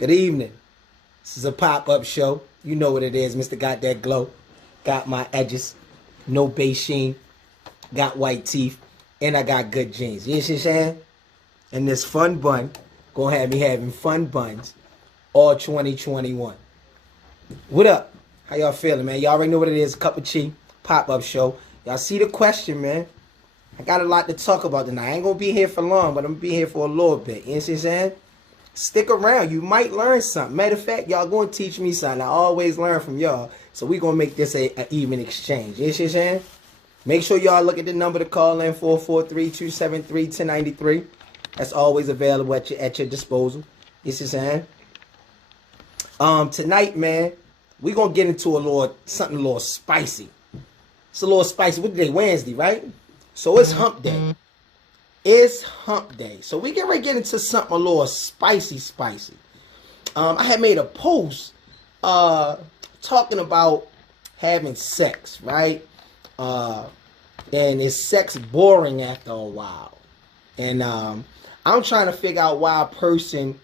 Good evening. This is a pop-up show. You know what it is, Mr. Got That Glow. Got my edges. No beige sheen. Got white teeth. And I got good jeans. You know what I'm saying? And this fun bun gonna have me having fun buns all 2021. What up? How y'all feeling, man? Y'all already know what it is. Cup of Chi. Pop-up show. Y'all see the question, man. I got a lot to talk about tonight. I ain't gonna be here for long, but I'm gonna be here for a little bit. You know what I'm saying? Stick around. You might learn something. Matter of fact, y'all gonna teach me something. I always learn from y'all. So we gonna make this a even exchange. You know what I'm saying? Make sure y'all look at the number to call in, 443-273-1093. That's always available at your disposal. You know what I'm saying? Tonight, man, we gonna get into something a little spicy. It's a little spicy. What day? Wednesday, right? So it's hump day. It's hump day. So we get ready to get into something a little spicy. I had made a post talking about having sex, right? And is sex boring after a while? And I'm trying to figure out why a person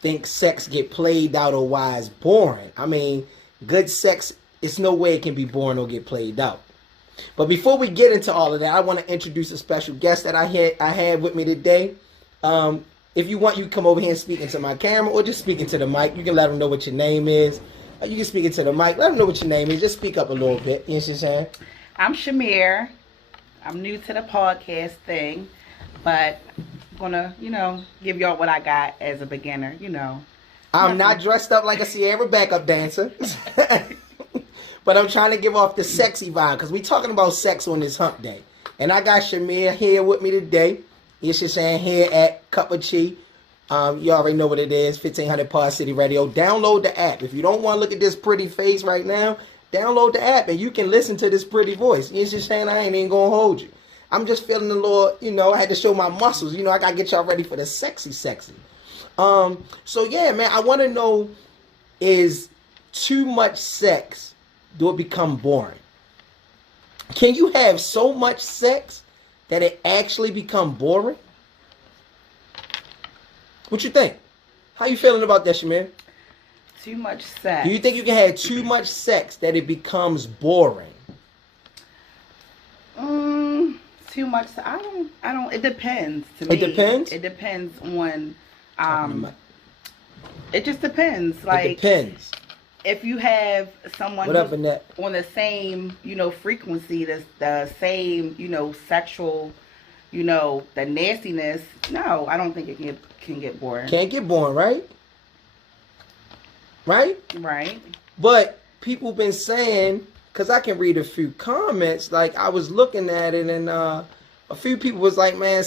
thinks sex get played out or why it's boring. I mean, good sex, it's no way it can be boring or get played out. But before we get into all of that, I want to introduce a special guest that I had with me today. If you want, you can come over here and speak into my camera or just speak into the mic. You can let them know what your name is. You can speak into the mic. Let them know what your name is. Just speak up a little bit. You know what I'm saying? I'm Shamir. I'm new to the podcast thing, but I'm gonna, give y'all what I got as a beginner, I'm not dressed up like a Sierra backup dancer. But I'm trying to give off the sexy vibe because we talking about sex on this hump day. And I got Shamir here with me today. He's just saying here at Cup of Chi. You already know what it is, 1500 Pod City Radio. Download the app. If you don't want to look at this pretty face right now, download the app and you can listen to this pretty voice. He's just saying I ain't even going to hold you. I'm just feeling a little, I had to show my muscles. I got to get y'all ready for the sexy. So yeah, man, I want to know, is too much sex, do it become boring? Can you have so much sex that it actually become boring? What you think? How you feeling about that, Shamir? Too much sex. Do you think you can have too much sex that it becomes boring? Too much. I don't. It depends. To me, it depends. It depends on. It just depends. Like, it depends. If you have someone on the same, frequency, the same, sexual, the nastiness, no, I don't think it can get boring. Can't get boring, right? Right? Right. But people been saying, because I can read a few comments, like I was looking at it and a few people was like, man,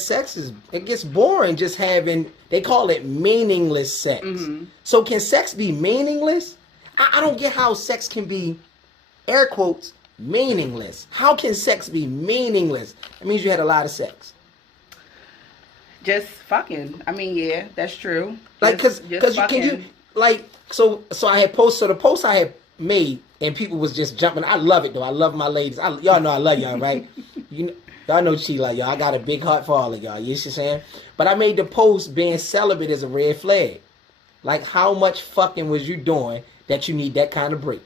it gets boring just having, they call it meaningless sex. Mm-hmm. So can sex be meaningless? I don't get how sex can be, air quotes, meaningless. How can sex be meaningless? It means you had a lot of sex. Just fucking. I mean, yeah, that's true. Like, because so I had posts. So the post I had made and people was just jumping. I love it though. I love my ladies. Y'all know I love y'all, right? Y'all know she like y'all. I got a big heart for all of y'all. You know what I'm saying? But I made the post being celibate as a red flag. Like, how much fucking was you doing that you need that kind of break?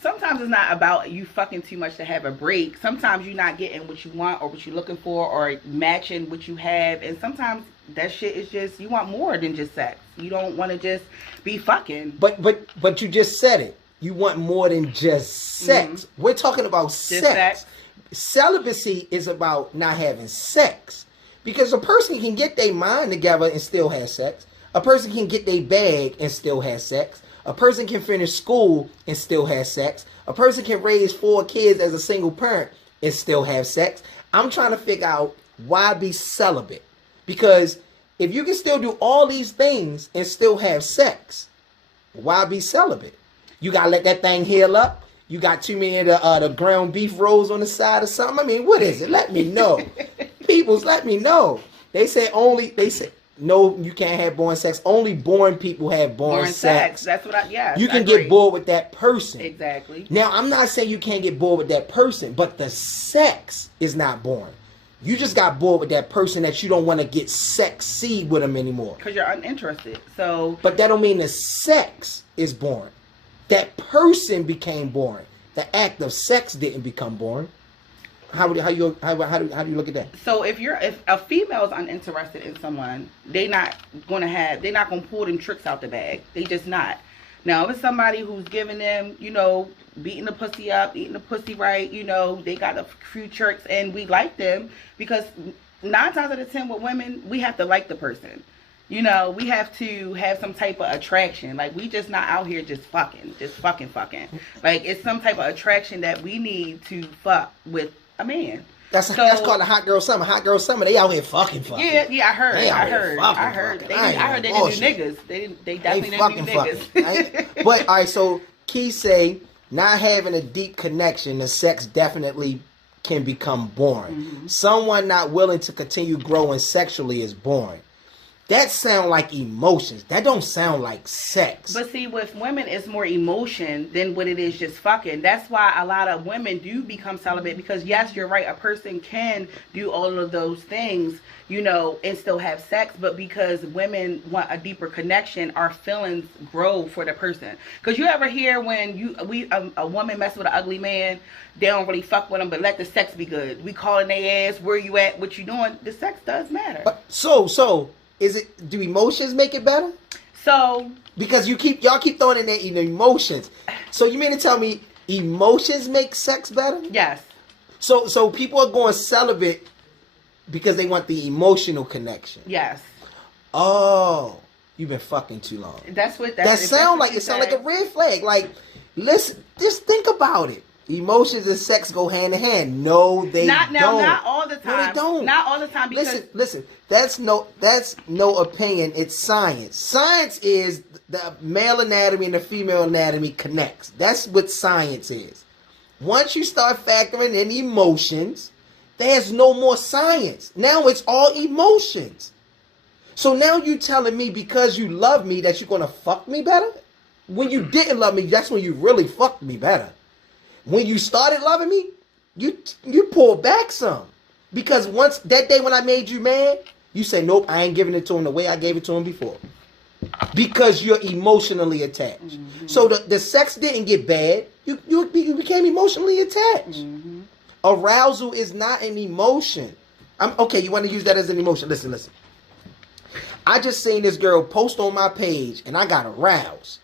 Sometimes it's not about you fucking too much to have a break. Sometimes you're not getting what you want or what you're looking for or matching what you have. And sometimes that shit is just, you want more than just sex. You don't want to just be fucking. But you just said it. You want more than just sex. Mm-hmm. We're talking about sex. Celibacy is about not having sex. Because a person can get their mind together and still have sex. A person can get their bag and still have sex. A person can finish school and still have sex. A person can raise 4 kids as a single parent and still have sex. I'm trying to figure out why be celibate. Because if you can still do all these things and still have sex, why be celibate? You got to let that thing heal up. You got too many of the ground beef rolls on the side or something. I mean, what is it? Let me know. Peoples, let me know. They say no, you can't have boring sex. Only boring people have boring sex. That's what you can get bored with that person. Exactly. Now, I'm not saying you can't get bored with that person, but the sex is not boring. You just got bored with that person that you don't want to get sexy with them anymore. Because you're uninterested. So, but that don't mean the sex is boring. That person became boring. The act of sex didn't become boring. How do you look at that? So if a female is uninterested in someone, they're not gonna pull them tricks out the bag. They just not. Now if it's somebody who's giving them, beating the pussy up, eating the pussy right, they got a few tricks and we like them, because 9 times out of 10 with women, we have to like the person. We have to have some type of attraction. Like, we just not out here just fucking. Like, it's some type of attraction that we need to fuck with a man. That's called a hot girl summer. Hot girl summer, they out here fucking. Yeah, I heard. They didn't do niggas. They definitely didn't do niggas. Right? But all right, so Key say not having a deep connection, the sex definitely can become boring. Mm-hmm. Someone not willing to continue growing sexually is boring. That sound like emotions. That don't sound like sex. But see, with women, it's more emotion than what it is just fucking. That's why a lot of women do become celibate. Because yes, you're right. A person can do all of those things, and still have sex. But because women want a deeper connection, our feelings grow for the person. Because you ever hear when a woman messes with an ugly man, they don't really fuck with him, but let the sex be good. We calling their ass, where you at, what you doing? The sex does matter. So. Do emotions make it better? So because y'all keep throwing in there emotions. So you mean to tell me emotions make sex better? Yes. So people are going celibate because they want the emotional connection. Yes. Oh, you've been fucking too long. That sound like a red flag. Like, listen, just think about it. Emotions and sex go hand in hand. No, they don't. Not all the time. No, they don't. Not all the time. Because listen. That's no opinion. It's science. Science is the male anatomy and the female anatomy connects. That's what science is. Once you start factoring in emotions, there's no more science. Now it's all emotions. So now you telling me because you love me that you're gonna fuck me better? When you didn't love me, that's when you really fucked me better. When you started loving me, you pulled back some. Because once that day when I made you mad, you say, nope, I ain't giving it to him the way I gave it to him before. Because you're emotionally attached. Mm-hmm. So the sex didn't get bad. You became emotionally attached. Mm-hmm. Arousal is not an emotion. Okay, you want to use that as an emotion. Listen. I just seen this girl post on my page and I got aroused.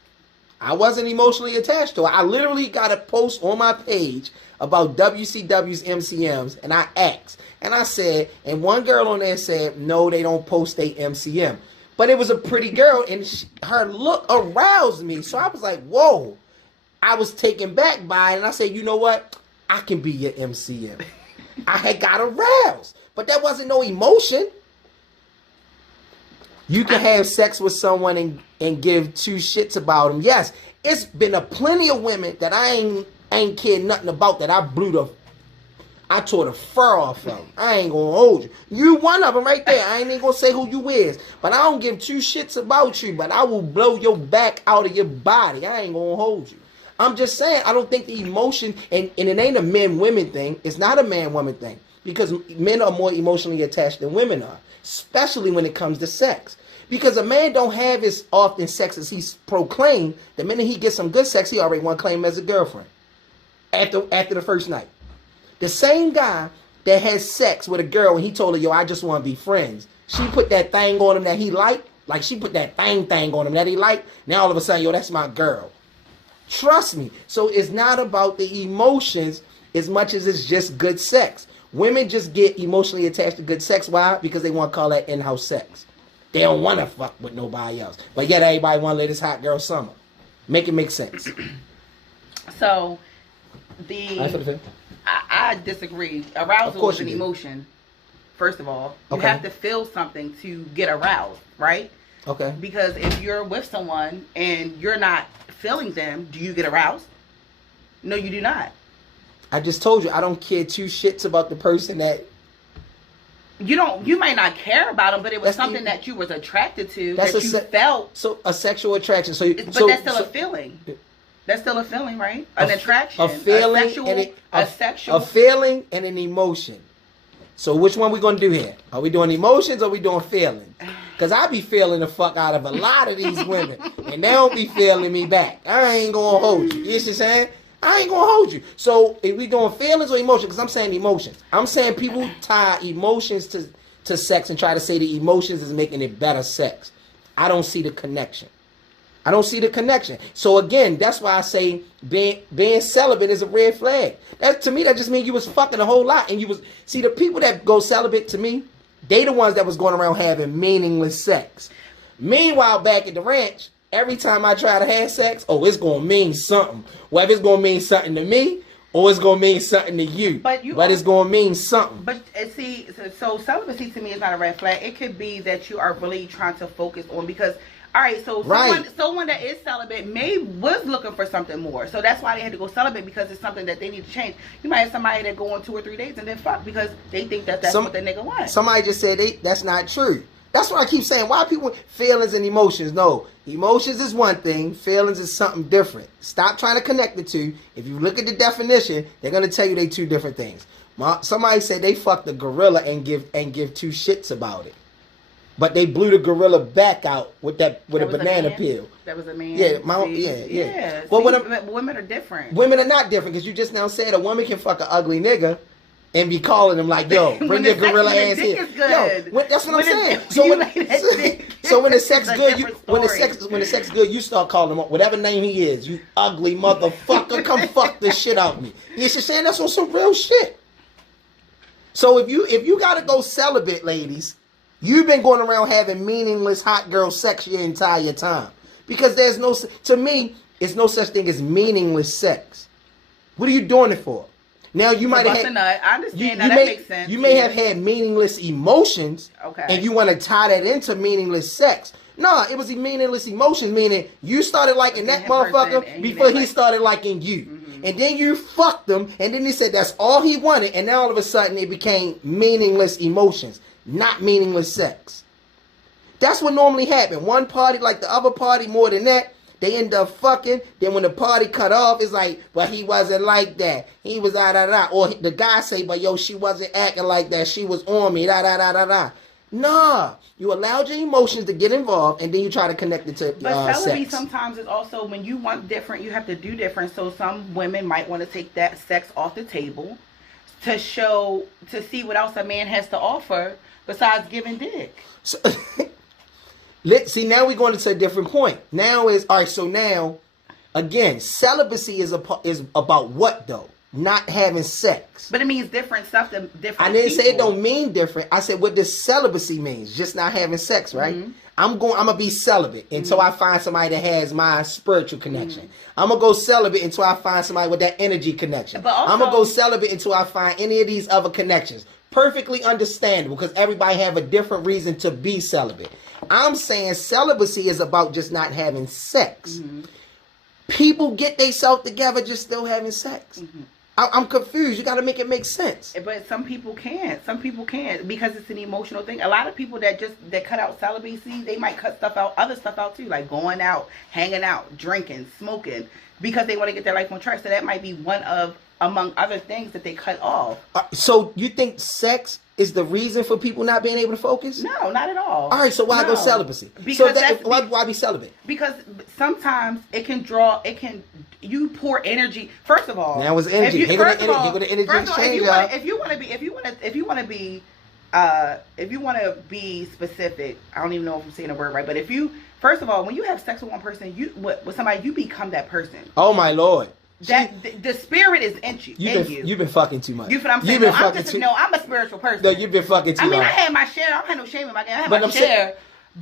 I wasn't emotionally attached to her. I literally got a post on my page about WCW's MCMs, and I asked. And I said, and one girl on there said, no, they don't post a MCM. But it was a pretty girl, and her look aroused me. So I was like, whoa. I was taken back by it, and I said, you know what? I can be your MCM. I had got aroused. But that wasn't no emotion. You can have sex with someone and give 2 shits about them. Yes, it's been a plenty of women that I ain't cared nothing about that I tore the fur off of them. I ain't gonna hold you. You one of them right there. I ain't even gonna say who you is. But I don't give 2 shits about you. But I will blow your back out of your body. I ain't gonna hold you. I'm just saying, I don't think the emotion, and it ain't a men-women thing. It's not a man-woman thing. Because men are more emotionally attached than women are. Especially when it comes to sex. Because a man don't have as often sex as he's proclaimed. The minute he gets some good sex, he already want to claim him as a girlfriend. After the first night. The same guy that has sex with a girl and he told her, yo, I just want to be friends. She put that thing on him that he liked. Like she put that thing on him that he liked. Now all of a sudden, yo, that's my girl. Trust me. So it's not about the emotions as much as it's just good sex. Women just get emotionally attached to good sex. Why? Because they want to call that in-house sex. They don't want to fuck with nobody else. But yet everybody want to live this hot girl summer. Make it make sense. So, I disagree. Arousal is an emotion, first of all. You have to feel something to get aroused, right? Okay. Because if you're with someone and you're not feeling them, do you get aroused? No, you do not. I just told you, I don't care 2 shits about the person that... You might not care about them, but it was something that you was attracted to, that you felt. So a sexual attraction. But that's still a feeling. That's still a feeling, right? An attraction. A feeling. A sexual. A feeling and an emotion. So which one we gonna do here? Are we doing emotions or we doing feelings? Because I be feeling the fuck out of a lot of these women. And they don't be feeling me back. I ain't gonna hold you. You see what I'm saying? I ain't gonna hold you. So if we doing feelings or emotions? Because I'm saying emotions. I'm saying people tie emotions to sex and try to say the emotions is making it better sex. I don't see the connection. I don't see the connection. So again, that's why I say being celibate is a red flag. That to me, that just means you was fucking a whole lot, and you was see the people that go celibate to me, they the ones that was going around having meaningless sex. Meanwhile, back at the ranch, every time I try to have sex, oh, it's gonna mean something. Whether it's gonna mean something to me or it's gonna mean something to you. But it's gonna mean something. But see, so celibacy to me is not a red flag. It could be that you are really trying to focus on because. All right, so someone that is celibate was looking for something more. So that's why they had to go celibate because it's something that they need to change. You might have somebody that go on 2 or 3 days and then fuck because they think that's what the nigga wants. Somebody just said that's not true. That's what I keep saying. Why people feelings and emotions? No, emotions is one thing. Feelings is something different. Stop trying to connect the two. If you look at the definition, they're gonna tell you they two different things. Somebody said they fucked a gorilla and give 2 shits about it. But they blew the gorilla back out with a banana peel. That was a man. Yeah, yeah. Well, women are different. Women are not different because you just now said a woman can fuck an ugly nigga and be calling him like, "Yo, bring your gorilla ass here." Yo, that's what I'm saying. So when the sex good, you start calling him up whatever name he is. You ugly motherfucker, come fuck the shit out of me. You see, saying that's on some real shit. So if you gotta go celibate, ladies. You've been going around having meaningless hot girl sex your entire time. Because to me, it's no such thing as meaningless sex. What are you doing it for? Now you might have had, I understand that makes sense. You may have had meaningless emotions, and you want to tie that into meaningless sex. No, it was meaningless emotions, meaning you started liking that motherfucker before he started liking you. Mm-hmm. And then you fucked him, and then he said that's all he wanted, and now all of a sudden it became meaningless emotions. Not meaningless sex. That's what normally happens. One party like the other party more than that. They end up fucking. Then when the party cut off, it's like, but he wasn't like that. He was da. Or the guy say, but yo, she wasn't acting like that. She was on me, da. Nah. You allowed your emotions to get involved and then you try to connect it to sex. But celibacy sometimes is also when you want different, you have to do different. So some women might want to take that sex off the table to see what else a man has to offer. Besides giving dick. So, see, now we're going into a different point. Now so now, again, celibacy is about what, though? Not having sex. But it means different stuff to different I didn't people. say it don't mean different. I said what this celibacy means. Just not having sex, right? Mm-hmm. I'm going to be celibate until I find somebody that has my spiritual connection. Mm-hmm. I'm going to go celibate until I find somebody with that energy connection. But also, I'm going to go celibate until I find any of these other connections. Perfectly understandable because everybody have a different reason to be celibate. I'm saying celibacy is about just not having sex. Mm-hmm. People get themselves together just still having sex. Mm-hmm. I'm confused. You got to make it make sense. But some people can't. Some people can't because it's an emotional thing. A lot of people that cut out celibacy, they might cut other stuff out too, like going out, hanging out, drinking, smoking, because they want to get their life on track. So that might be one of among other things that they cut off. So you think sex is the reason for people not being able to focus? No, not at all. All right, so why go celibacy? Because why be celibate? Because sometimes you pour energy. First of all, now it's energy. Here go the energy exchange. If you want to be specific, I don't even know if I'm saying the word right, but first of all, when you have sex with one person, with somebody, you become that person. Oh my Lord. The spirit is in you. You've been fucking too much. You feel what I'm saying? I'm a spiritual person. No, you've been fucking too much. I mean, I had my share. I don't have no shame in my game. I had my share.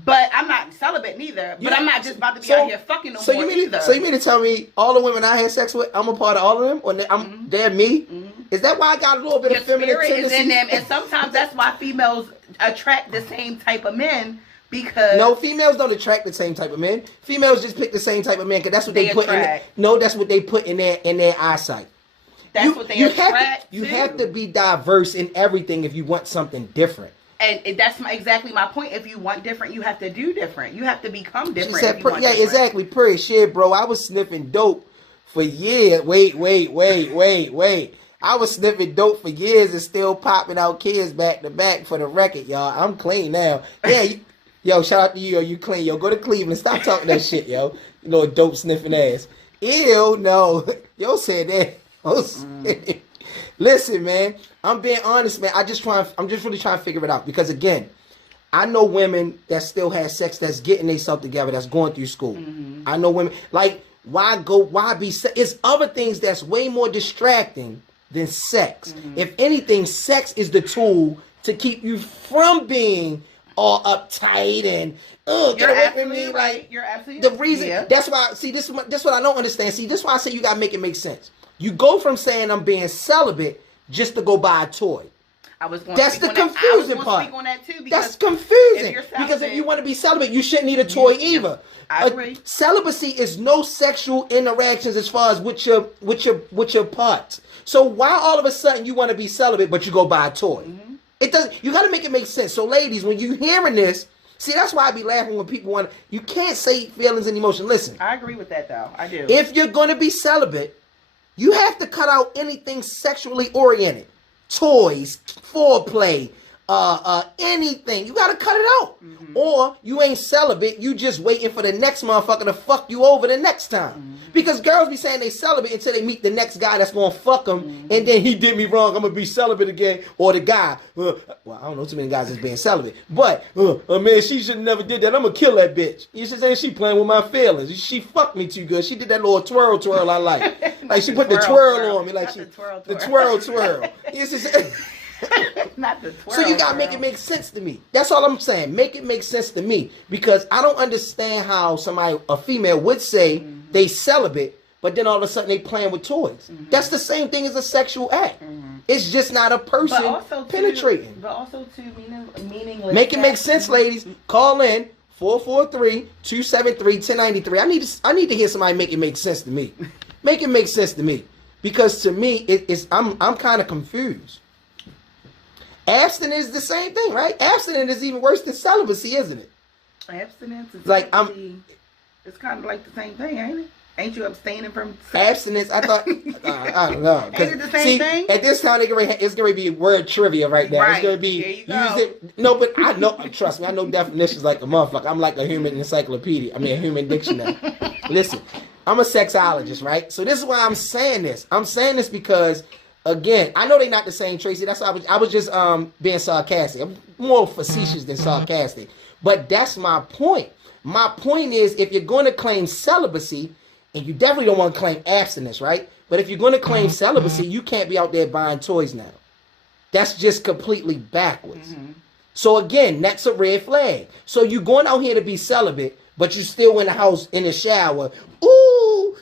But I'm not celibate neither. But I'm not just about to be out here fucking no more either. So you mean to tell me all the women I had sex with, I'm a part of all of them? Or they're me? Mm-hmm. Is that why I got a little bit of feminine tendency? Your spirit is in them. And sometimes that's why females attract the same type of men. Because no, females don't attract the same type of men. Females just pick the same type of men because that's what they put attract. That's what they put in their eyesight. That's what they attract. You have to be diverse in everything if you want something different. And that's exactly my point. If you want different, you have to do different. You have to become different. She said, exactly. Pretty shit, bro. I was sniffing dope for years. Wait. I was sniffing dope for years and still popping out kids back to back for the record, y'all. I'm clean now. Yeah, yo, shout out to you, yo. You clean, yo. Go to Cleveland. Stop talking that shit, yo. You know, dope sniffing ass. Ew, no. Yo said that. Listen, man. I'm being honest, man. I'm just really trying to figure it out. Because again, I know women that still have sex, that's getting themselves together, that's going through school. Mm-hmm. I know women, like, why be sex? It's other things that's way more distracting than sex. Mm-hmm. If anything, sex is the tool to keep you from being all uptight and get away from me. Right. Like, you're absolutely the reason. That's why. See, this is what I don't understand. See, this is why I say you gotta make it make sense. You go from saying I'm being celibate just to go buy a toy. That's the confusing part. That's confusing because if you want to be celibate, you shouldn't need a toy either. I agree. Celibacy is no sexual interactions as far as with your parts. So why all of a sudden you want to be celibate but you go buy a toy? Mm-hmm. It doesn't. You got to make it make sense. So ladies, when you hearing this, see, that's why I be laughing when people want. You can't say feelings and emotion. Listen, I agree with that though. I do. If you're going to be celibate, you have to cut out anything sexually oriented. Toys, foreplay, anything. You gotta cut it out. Mm-hmm. Or you ain't celibate, you just waiting for the next motherfucker to fuck you over the next time. Mm-hmm. Because girls be saying they celibate until they meet the next guy that's gonna fuck them, mm-hmm. and then he did me wrong, I'm gonna be celibate again. Or the guy, well, I don't know too many guys that's being celibate, but, man, she should never did that. I'm gonna kill that bitch. You should say she playing with my feelings. She fucked me too good. She did that little twirl I like. Like she put the twirl on me. Like the twirl. You should say, not the twirl. So you gotta make it make sense to me. That's all I'm saying. Make it make sense to me. Because I don't understand how a female would say mm-hmm. they celibate, but then all of a sudden they playing with toys. Mm-hmm. That's the same thing as a sexual act. Mm-hmm. It's just not a person penetrating. But also meaningless. Make it make sense, ladies. Call in 443-273-1093. I need to hear somebody make it make sense to me. Make it make sense to me. Because to me, I'm kind of confused. Abstinence is the same thing, right? Abstinence is even worse than celibacy, isn't it? Abstinence is like it's kind of like the same thing, ain't it? Ain't you abstaining from sex? Abstinence? I thought I don't know. Ain't it the same thing? At this time, it's gonna be word trivia right now. Right. It's gonna be No, but I know. Trust me, I know definitions like a motherfucker. I'm like a human encyclopedia. I mean, a human dictionary. Listen, I'm a sexologist, right? So this is why I'm saying this. I'm saying this because, again, I know they're not the same, Tracy. That's why I was just being sarcastic. I'm more facetious than sarcastic. But that's my point. My point is, if you're going to claim celibacy, and you definitely don't want to claim abstinence, right? But if you're going to claim celibacy, you can't be out there buying toys now. That's just completely backwards. Mm-hmm. So again, that's a red flag. So you're going out here to be celibate, but you still in the house in the shower. Ooh,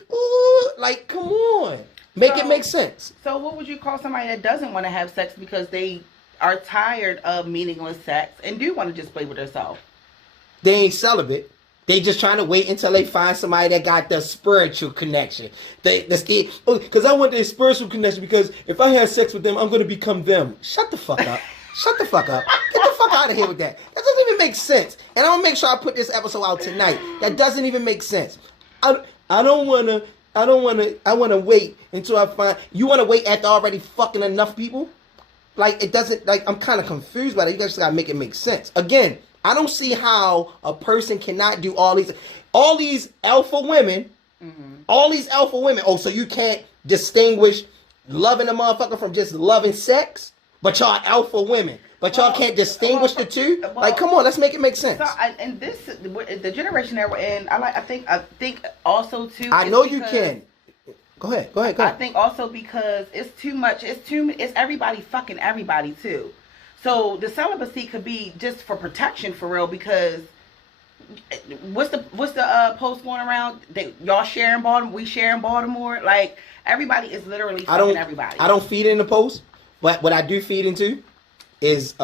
like, come on. Make it make sense. So what would you call somebody that doesn't want to have sex because they are tired of meaningless sex and do want to just play with themselves? They ain't celibate. They just trying to wait until they find somebody that got the spiritual connection. Because I want the spiritual connection, because if I have sex with them, I'm going to become them. Shut the fuck up. Shut the fuck up. Get the fuck out of here with that. That doesn't even make sense. And I'm going to make sure I put this episode out tonight. That doesn't even make sense. I want to wait until I find... You want to wait after already fucking enough people? Like, it doesn't... Like, I'm kind of confused by that. You guys just got to make it make sense. Again, I don't see how a person cannot do all these alpha women, all these alpha women. Oh, so you can't distinguish loving a motherfucker from just loving sex? But y'all alpha women. But y'all can't distinguish the two? Like, come on, let's make it make sense. So, and the generation that we're in, I think also too. I know you can. Go ahead. I think also because it's too much. It's everybody fucking everybody too. So the celibacy could be just for protection for real, because what's the post going around? Y'all share in Baltimore, we share in Baltimore. Like, everybody is literally fucking everybody. I don't feed in the post, but what I do feed into is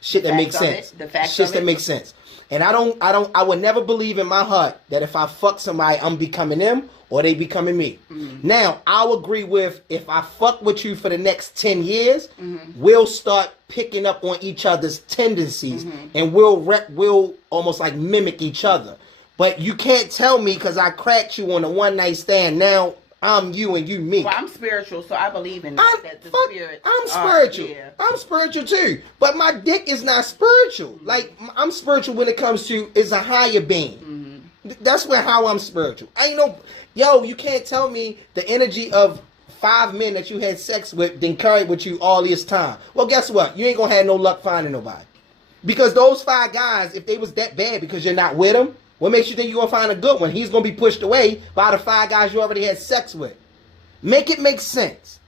shit that makes sense. The facts shit that makes sense. And I would never believe in my heart that if I fuck somebody, I'm becoming them or they becoming me. Mm-hmm. Now, I'll agree with, if I fuck with you for the next 10 years, we'll start picking up on each other's tendencies, and we'll almost like mimic each other. But you can't tell me because I cracked you on a one night stand, now I'm you and you me. Well, I'm spiritual, so I believe in that. That the spirit. I'm spiritual. Yeah. I'm spiritual too. But my dick is not spiritual. Mm-hmm. Like, I'm spiritual when it comes to is a higher being. Mm-hmm. That's how I'm spiritual. I ain't no, you can't tell me the energy of 5 men that you had sex with then carried with you all this time. Well, guess what? You ain't gonna have no luck finding nobody. Because those 5 guys, if they was that bad because you're not with them, what makes you think you're gonna find a good one? He's gonna be pushed away by the 5 guys you already had sex with. Make it make sense.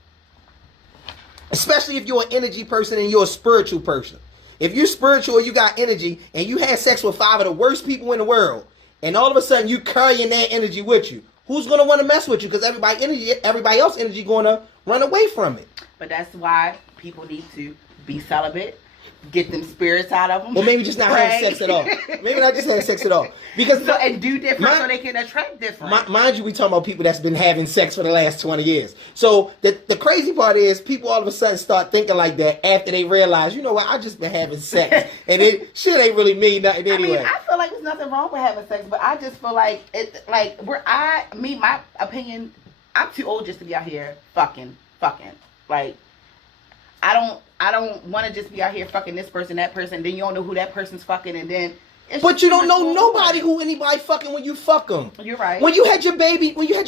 Especially if you're an energy person and you're a spiritual person. If you're spiritual or you got energy and you had sex with 5 of the worst people in the world, and all of a sudden you carrying that energy with you, who's gonna want to mess with you? Because everybody else energy gonna run away from it. But that's why people need to be celibate. Get them spirits out of them. Well, maybe just not have sex at all. Maybe not just have sex at all. Because and do different so they can attract different. Mind you, we talking about people that's been having sex for the last 20 years. So the crazy part is people all of a sudden start thinking like that after they realize, you know what, I just been having sex. And shit ain't really mean nothing anyway. I feel like there's nothing wrong with having sex, but I just feel like my opinion, I'm too old just to be out here fucking. Like, I don't want to just be out here fucking this person, that person. Then you don't know who that person's fucking, and then. But you don't know nobody who anybody fucking when you fuck them. You're right. When you had your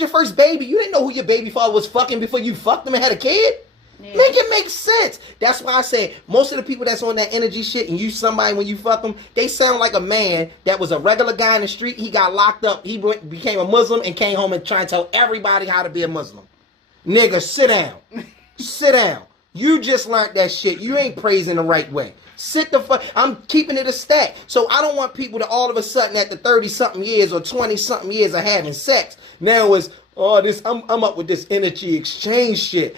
first baby, you didn't know who your baby father was fucking before you fucked them and had a kid. Yeah. Make it make sense. That's why I say most of the people that's on that energy shit and you somebody when you fuck them, they sound like a man that was a regular guy in the street. He got locked up. He became a Muslim and came home and trying to tell everybody how to be a Muslim. Nigga, sit down. Sit down. You just learned that shit. You ain't praising the right way. Sit the fuck. I'm keeping it a stack. So I don't want people to all of a sudden at the 30-something years or 20-something years of having sex now is, I'm up with this energy exchange shit.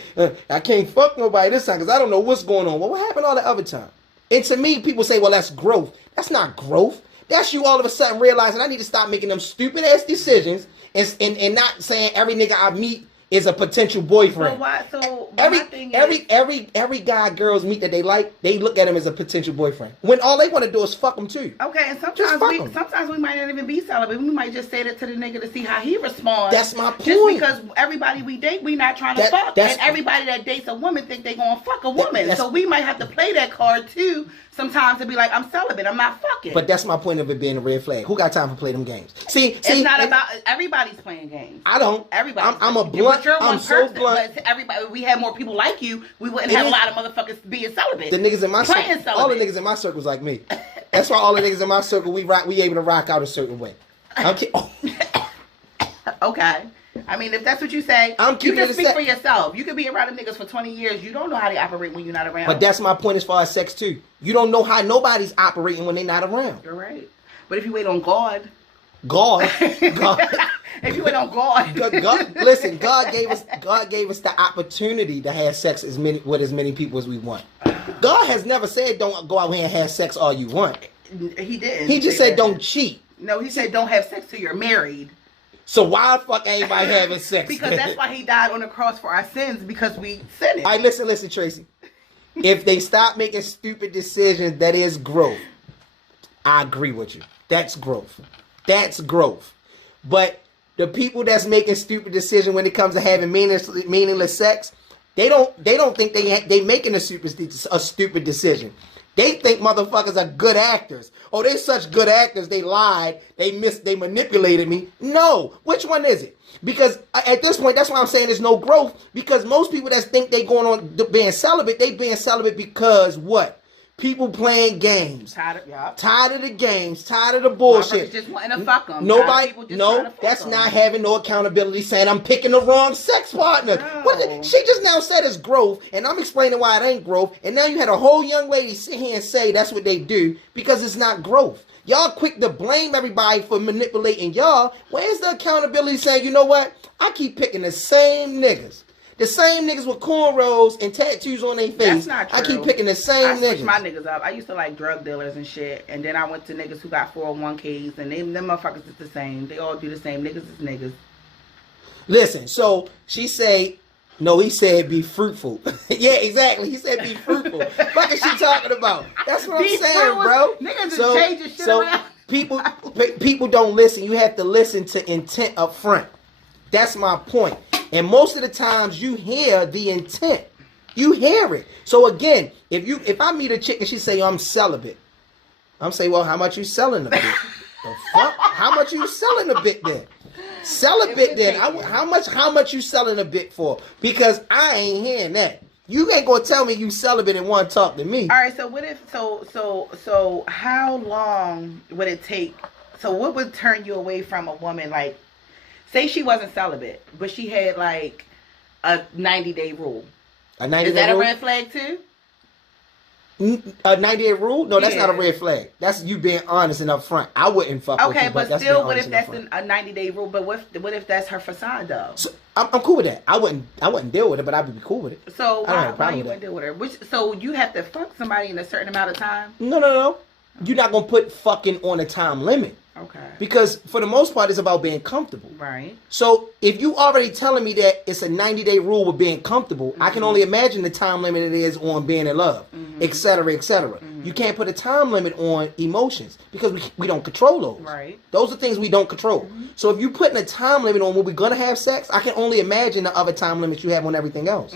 I can't fuck nobody this time because I don't know what's going on. Well, what happened all the other time? And to me, people say, well, that's growth. That's not growth. That's you all of a sudden realizing I need to stop making them stupid ass decisions and not saying every nigga I meet is a potential boyfriend. Every guy girls meet that they like, they look at him as a potential boyfriend. When all they want to do is fuck him too. Okay, and sometimes we might not even be celibate. We might just say that to the nigga to see how he responds. That's my point. Just because everybody we date, we not trying to fuck. And everybody that dates a woman think they gonna fuck a woman. So we might have to play that card too sometimes to be like, I'm celibate, I'm not fucking. But that's my point of it being a red flag. Who got time to play them games? See, it's not about everybody's playing games. I don't. Everybody. I'm a blunt. I'm so blunt. But everybody, we had more people like you, we wouldn't have a lot of motherfuckers being celibate. The niggas in my circle, all the niggas in my circle's like me. That's why all the niggas in my circle, we able to rock out a certain way. Okay. I mean, if that's what you say, you can speak for yourself. You could be around the niggas for 20 years. You don't know how they operate when you're not around. But that's my point as far as sex, too. You don't know how nobody's operating when they're not around. You're right. But if you wait on God. If you wait on God. Listen, God gave us the opportunity to have sex with as many people as we want. God has never said don't go out here and have sex all you want. He didn't. He just said don't cheat. No, he said don't have sex till you're married. So why the fuck everybody having sex? Because that's why he died on the cross for our sins, because we sinned it. All right, listen, Tracy. If they stop making stupid decisions, that is growth. I agree with you. That's growth. That's growth. But the people that's making stupid decisions when it comes to having meaningless sex, they don't think they making a stupid decision. They think motherfuckers are good actors. Oh, they're such good actors. They lied. They manipulated me. No. Which one is it? Because at this point, that's why I'm saying there's no growth. Because most people that think they going on being celibate, they being celibate because what? People playing games. Tired of the games. Tired of the bullshit. Just wanting to fuck them. That's not having no accountability. Saying I'm picking the wrong sex partner. No. She just now said it's growth, and I'm explaining why it ain't growth. And now you had a whole young lady sit here and say that's what they do because it's not growth. Y'all quick to blame everybody for manipulating y'all. Where's the accountability saying, you know what? I keep picking the same niggas. The same niggas with cornrows and tattoos on their face. That's not true. I keep picking the same niggas. I switched my niggas up. I used to like drug dealers and shit. And then I went to niggas who got 401ks. And them motherfuckers is the same. They all do the same. Niggas is niggas. Listen, so she say, no, he said be fruitful. Yeah, exactly. He said be fruitful. What is she talking about? That's what I'm saying, bro. Niggas is changing shit around. People don't listen. You have to listen to intent up front. That's my point. And most of the times you hear the intent. You hear it. So again, if I meet a chick and she say, I'm celibate, I'm saying, well, how much you selling a bit? The fuck? How much you selling a bit then? Sell a bit then. How much you selling a bit for? Because I ain't hearing that. You ain't gonna tell me you celibate and want to talk to me. All right. So what if so how long would it take? So what would turn you away from a woman? Like, say she wasn't celibate, but she had like a 90-day rule. A 90-day Is that rule? a red flag too? A 90-day rule? No, that's Yeah. not a red flag. That's you being honest and upfront. I wouldn't fuck with you. Okay, but that's still, being what honest if and that's upfront. a 90-day rule? But what if that's her facade though? So, I'm cool with that. I wouldn't deal with it, but I'd be cool with it. So I don't have a why problem you with wouldn't deal with her? So you have to fuck somebody in a certain amount of time? No. You're not gonna put fucking on a time limit. Okay. Because for the most part, it's about being comfortable. Right. So if you already telling me that it's a 90-day rule with being comfortable, I can only imagine the time limit it is on being in love, et cetera, et cetera. You can't put a time limit on emotions because we don't control those. Right. Those are things we don't control. So if you're putting a time limit on when we're going to have sex, I can only imagine the other time limits you have on everything else.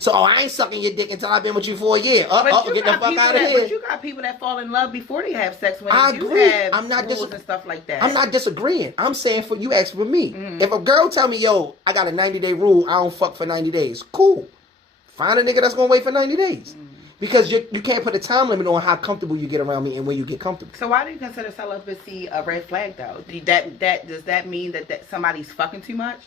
So I ain't sucking your dick until I've been with you for a year. Get the fuck out of here. But you got people that fall in love before they have sex when I they do agree. have I'm not rules and stuff like that. I'm not disagreeing. I'm saying for you ask for me. If a girl tell me, yo, I got a 90-day rule, I don't fuck for 90 days. Cool. Find a nigga that's going to wait for 90 days. Because you can't put a time limit on how comfortable you get around me and when you get comfortable. So why do you consider celibacy a red flag though? Does that mean that somebody's fucking too much?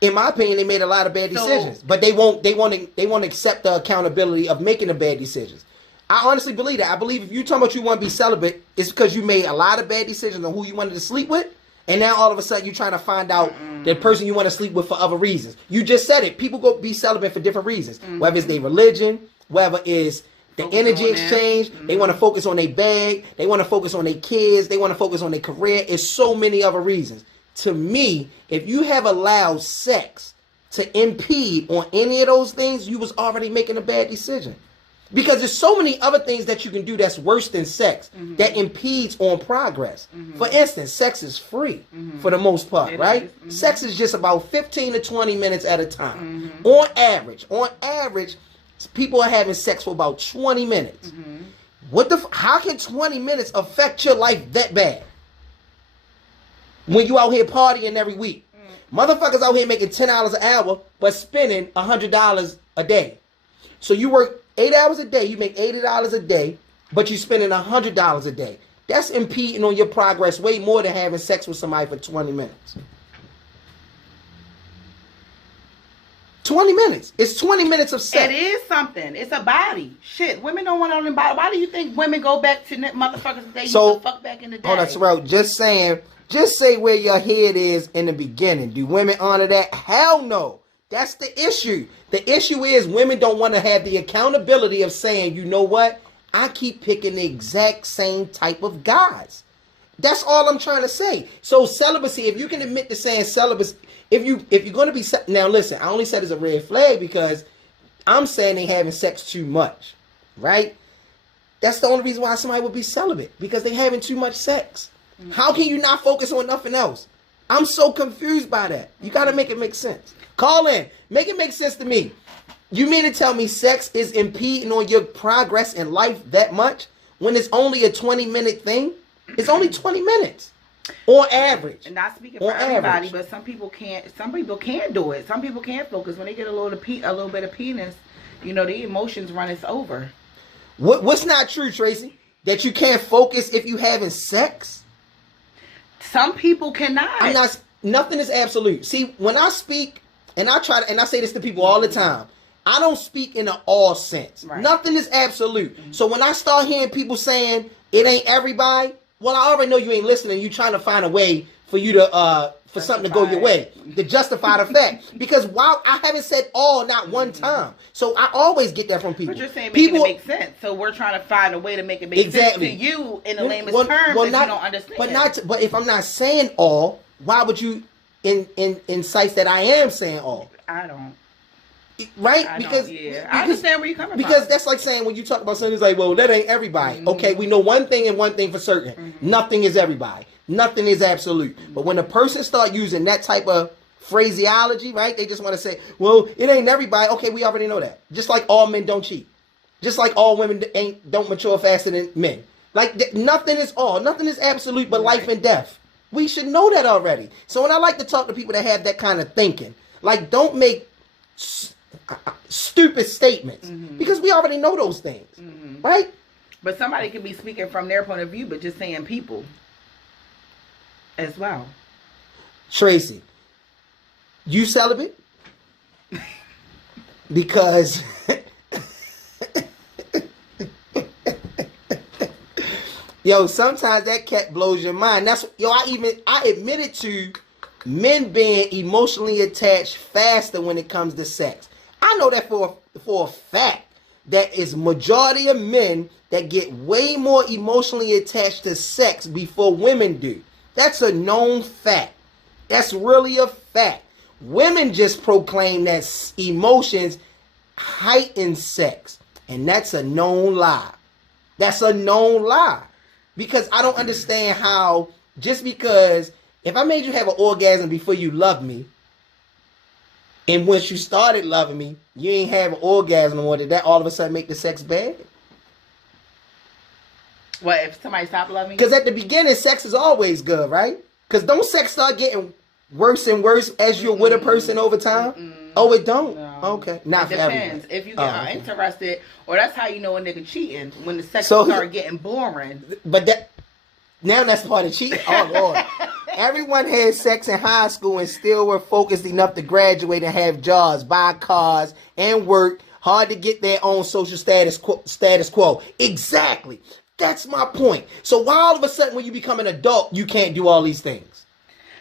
In my opinion, they made a lot of bad decisions, but they won't accept the accountability of making the bad decisions. I honestly believe that. I believe if you talking about you want to be celibate, it's because you made a lot of bad decisions on who you wanted to sleep with, and now all of a sudden you're trying to find out the person you want to sleep with for other reasons. You just said it. People go be celibate for different reasons, whether it's their religion, whether it's the energy exchange. They want to focus on their bag. They want to focus on their kids. They want to focus on their career. It's so many other reasons. To me, if you have allowed sex to impede on any of those things, you was already making a bad decision. Because there's so many other things that you can do that's worse than sex that impedes on progress. For instance, sex is free for the most part, right? Sex is just about 15 to 20 minutes at a time. On average, people are having sex for about 20 minutes. How can 20 minutes affect your life that bad? When you out here partying every week. Motherfuckers out here making $10 an hour, but spending $100 a day. So you work 8 hours a day, you make $80 a day, but you spending $100 a day. That's impeding on your progress way more than having sex with somebody for 20 minutes. 20 minutes. It's 20 minutes of sex. It is something. It's a body. Shit, women don't want on their body. Why do you think women go back to motherfuckers that they used to fuck back in the day? Hold on, Sorrel, just say where your head is in the beginning. Do women honor that? Hell no. That's the issue. The issue is women don't want to have the accountability of saying, you know what? I keep picking the exact same type of guys. That's all I'm trying to say. So celibacy, if you can admit to saying celibacy, if you're going to be... Now listen, I only said it's a red flag because I'm saying they having sex too much, right? That's the only reason why somebody would be celibate, because they having too much sex. How can you not focus on nothing else? I'm so confused by that. You got to make it make sense. Call in. Make it make sense to me. You mean to tell me sex is impeding on your progress in life that much when it's only a 20-minute thing? It's only 20 minutes on average. And not speaking for everybody, but some people can't. Some people can't do it. Some people can't focus when they get a little bit of penis. You know, the emotions run us over. What's not true, Tracy? That you can't focus if you having sex? Some people cannot. Nothing is absolute. See, when I speak, and I say this to people all the time, I don't speak in an all sense. Right. Nothing is absolute. So when I start hearing people saying it ain't everybody, well, I already know you ain't listening. You trying to find a way for you to for something to go your way, to justify the fact. Because while I haven't said all, not one time. So I always get that from people. But you're saying making it make sense. So we're trying to find a way to make it make sense to you in the lamest terms that you don't understand. But if I'm not saying all, why would you incite that I am saying all? I don't. Right? I understand where you're coming from. Because that's like saying when you talk about something, it's like, well, that ain't everybody. Okay, we know one thing and one thing for certain. Nothing is everybody. Nothing is absolute. But when a person start using that type of phraseology, right? They just want to say, well, it ain't everybody. Okay, we already know that. Just like all men don't cheat. Just like all women don't mature faster than men. Like nothing is all. Nothing is absolute but life and death. We should know that already. So when I like to talk to people that have that kind of thinking, like don't make stupid statements because we already know those things, right? But somebody could be speaking from their point of view, but just saying people as well. Tracy, you celibate? Because yo, sometimes that cat blows your mind. That's I admitted to men being emotionally attached faster when it comes to sex. I know that for a fact. That is majority of men that get way more emotionally attached to sex before women do. That's a known fact. That's really a fact. Women just proclaim that emotions heighten sex. And that's a known lie. That's a known lie. Because I don't understand how, just because if I made you have an orgasm before you loved me, and once you started loving me, you ain't have an orgasm anymore, did that all of a sudden make the sex bad? What, if somebody stopped loving you? Because at the beginning, sex is always good, right? Because don't sex start getting worse and worse as you're with a person over time? Oh, it don't? No. Okay. Not it for depends. everyone. If you get interested, or that's how you know a nigga cheating, when the sex start getting boring. But now that's part of cheating. Oh, Lord. Everyone had sex in high school and still were focused enough to graduate and have jobs, buy cars, and work hard to get their own social status quo. Exactly. That's my point. So why all of a sudden when you become an adult, you can't do all these things?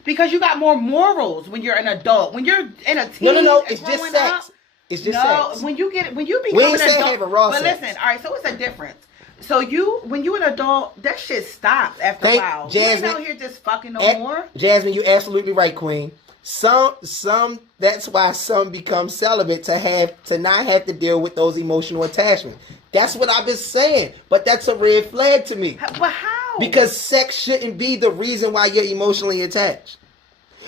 Because you got more morals when you're an adult. When you're in a teen, no. It's just sex. It's just sex. When you become an adult. Have a raw but sex. listen, all right. So it's a difference. So when you an adult, that shit stops after a while. Jasmine, you ain't out here just fucking no more. Jasmine, you're absolutely right, Queen. Some that's why some become celibate to not have to deal with those emotional attachments. That's what I've been saying. But that's a red flag to me. But how? Because sex shouldn't be the reason why you're emotionally attached.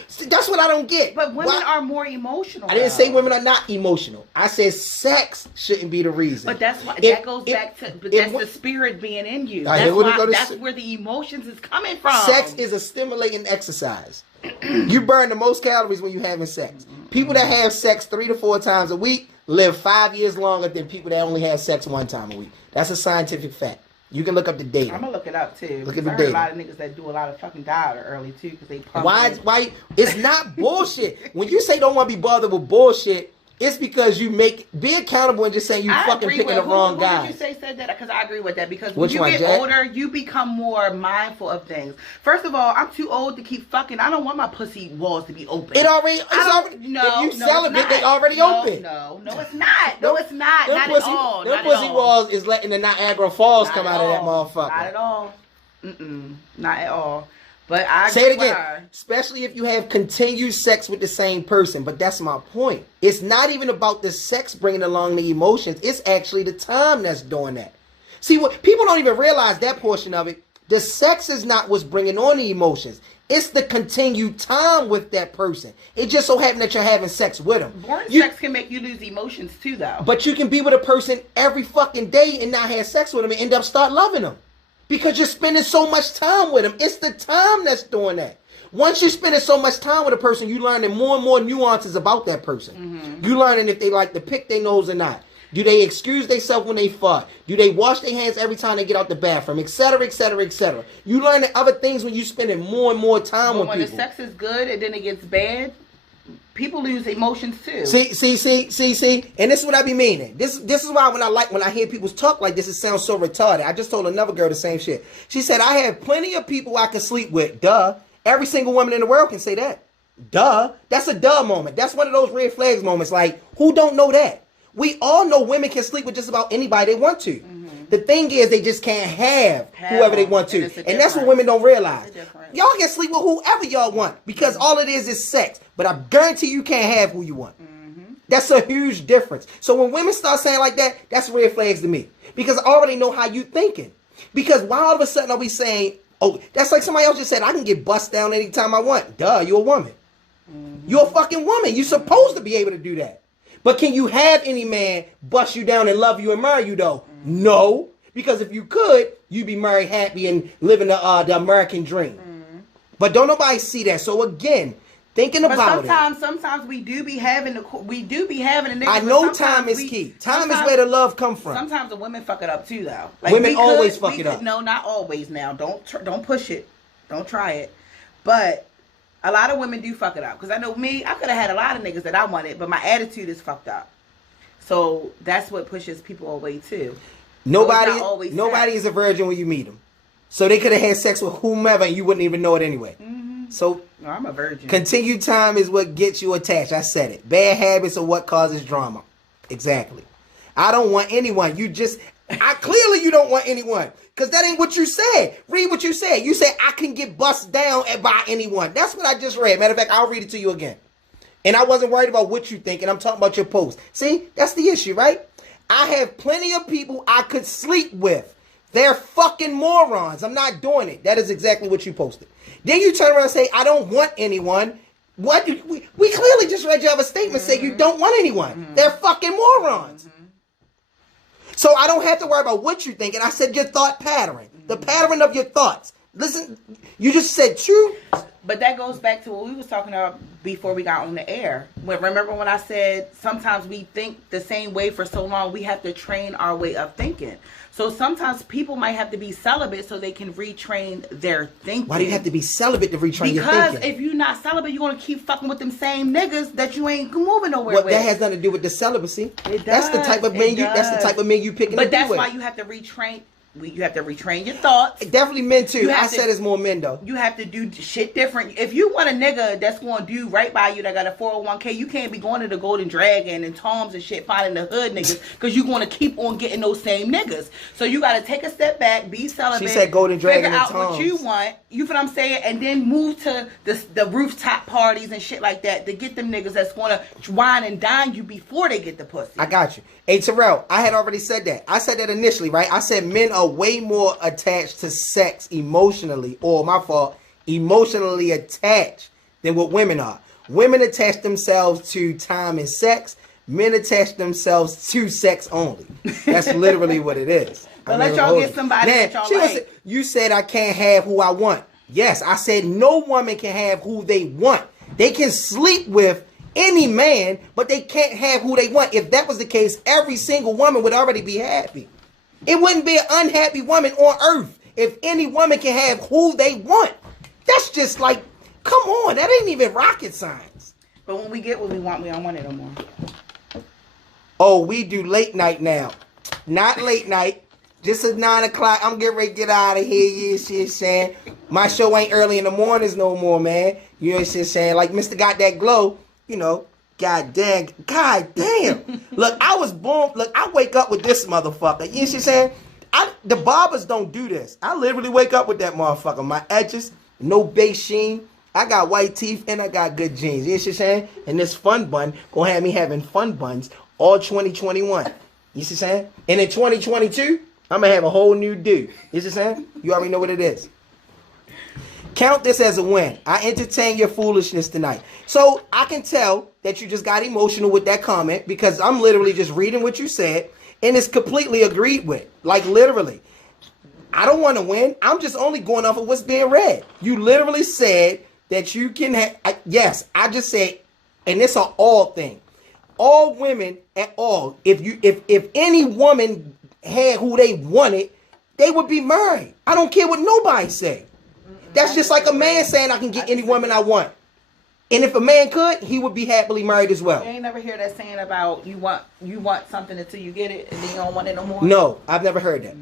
See, that's what I don't get. But women are more emotional. I didn't say women are not emotional. I said sex shouldn't be the reason. But that's why that goes back to. But that's the spirit being in you. That's where the emotions is coming from. Sex is a stimulating exercise. You burn the most calories when you're having sex. People that have sex 3 to 4 times a week live 5 years longer than people that only have sex 1 time a week. That's a scientific fact. You can look up the data. I'm gonna look it up too. Look at the data. data. A lot of niggas that do a lot of fucking diet early too because they pump. Why? It's not bullshit. When you say don't want to be bothered with bullshit, it's because you be accountable and just saying you fucking picking the wrong guy. Who did you say said that? Because I agree with that. Because when you get older, you become more mindful of things. First of all, I'm too old to keep fucking. I don't want my pussy walls to be open. It's already. No, if you celibate, they already open. No, it's not. No, it's not. Not pussy, at all. Them pussy walls is letting the Niagara Falls come out of that motherfucker. Not at all. Not at all. But I say it again, especially if you have continued sex with the same person. But that's my point. It's not even about the sex bringing along the emotions. It's actually the time that's doing that. See, what people don't even realize that portion of it. The sex is not what's bringing on the emotions. It's the continued time with that person. It just so happened that you're having sex with them. Boring sex can make you lose emotions too, though. But you can be with a person every fucking day and not have sex with them and end up start loving them. Because you're spending so much time with them. It's the time that's doing that. Once you're spending so much time with a person, you're learning more and more nuances about that person. You're learning if they like to pick their nose or not. Do they excuse themselves when they fart? Do they wash their hands every time they get out the bathroom? Etc., etc., etc. You learn the other things when you're spending more and more time with people. When the sex is good and then it gets bad, people lose emotions too. See. And this is what I be meaning. This is why when I hear people talk like this, it sounds so retarded. I just told another girl the same shit. She said, I have plenty of people I can sleep with. Duh. Every single woman in the world can say that. Duh. That's a duh moment. That's one of those red flags moments. Like, who don't know that? We all know women can sleep with just about anybody they want to. The thing is, they just can't have whoever they want to. And that's what women don't realize. Y'all can sleep with whoever y'all want because all it is sex. But I guarantee you can't have who you want. That's a huge difference. So when women start saying like that, that's red flags to me. Because I already know how you thinking. Because why all of a sudden are we saying, oh, that's like somebody else just said, I can get bust down anytime I want. Duh, you're a woman. You're a fucking woman. You're supposed to be able to do that. But can you have any man bust you down and love you and marry you though? No. Because if you could, you'd be married happy and living the American dream. But don't nobody see that. So again, thinking about it. Sometimes we do be having a nigga. I know time is key. Time is where the love come from. Sometimes the women fuck it up too, though. Like women always fuck it up. No, not always. Now, don't push it. Don't try it. But a lot of women do fuck it up. Because I know me, I could have had a lot of niggas that I wanted, but my attitude is fucked up. So that's what pushes people away too. Nobody is a virgin when you meet them. So they could have had sex with whomever and you wouldn't even know it anyway. So no, I'm a virgin. Continued time is what gets you attached. I said it. Bad habits are what causes drama. Exactly. I don't want anyone. Clearly you don't want anyone. Because that ain't what you said. Read what you said. You said I can get bust down by anyone. That's what I just read. Matter of fact, I'll read it to you again. And I wasn't worried about what you think. And I'm talking about your post. See, that's the issue, right? I have plenty of people I could sleep with. They're fucking morons. I'm not doing it. That is exactly what you posted. Then you turn around and say, I don't want anyone. What? We clearly just read you have a statement saying you don't want anyone. They're fucking morons. So I don't have to worry about what you think. And I said your thought pattern. The pattern of your thoughts. Listen, you just said true. But that goes back to what we was talking about before we got on the air. Remember when I said sometimes we think the same way for so long, we have to train our way of thinking. So sometimes people might have to be celibate so they can retrain their thinking. Why do you have to be celibate to retrain your thinking? Because if you're not celibate, you're going to keep fucking with them same niggas that you ain't moving nowhere with. That has nothing to do with the celibacy. It does. That's the type of men you picking up. But that's why you have to retrain. You have to retrain your thoughts. Definitely men too. I said it's more men though. You have to do shit different. If you want a nigga that's going to do right by you that got a 401k, you can't be going to the Golden Dragon and Tom's and shit finding the hood niggas because you're going to keep on getting those same niggas. So you got to take a step back, be celibate. She said Golden Dragon figure and out Tom's. what you want. You feel what I'm saying? And then move to the rooftop parties and shit like that to get them niggas that's going to wine and dine you before they get the pussy. I got you. Hey Terrell, I had already said that. I said that initially, right? I said men are way more attached to sex emotionally, emotionally attached than what women are. Women attach themselves to time and sex. Men attach themselves to sex only. That's literally what it is. But let y'all get somebody that y'all like. You said I can't have who I want. Yes, I said no woman can have who they want. They can sleep with any man, but they can't have who they want. If that was the case, every single woman would already be happy. It wouldn't be an unhappy woman on earth if any woman can have who they want. That's just like, come on, that ain't even rocket science. But when we get what we want, we don't want it no more. Oh, we do late night now. Not late night. Just at 9 o'clock. I'm getting ready to get out of here. You know what I'm saying? My show ain't early in the mornings no more, man. You know what I'm saying? Like Mr. Got That Glow, you know. God damn. Look, I was born. Look, I wake up with this motherfucker. You know what I'm saying? The barbers don't do this. I literally wake up with that motherfucker. My edges, no base sheen. I got white teeth and I got good jeans. You know what I'm saying? And this fun bun gonna have me having fun buns all 2021. You know what I'm saying? And in 2022, I'm gonna have a whole new dude. You know what I'm saying? You already know what it is. Count this as a win. I entertain your foolishness tonight. So I can tell that you just got emotional with that comment because I'm literally just reading what you said and it's completely agreed with. Like literally. I don't want to win. I'm just only going off of what's being read. You literally said that you can have, yes, I just said, and it's an all thing. All women at all, if any woman had who they wanted, they would be married. I don't care what nobody say. That's just like a man saying I can get any woman I want. And if a man could, he would be happily married as well. You ain't never hear that saying about you want something until you get it and then you don't want it no more? No, I've never heard that.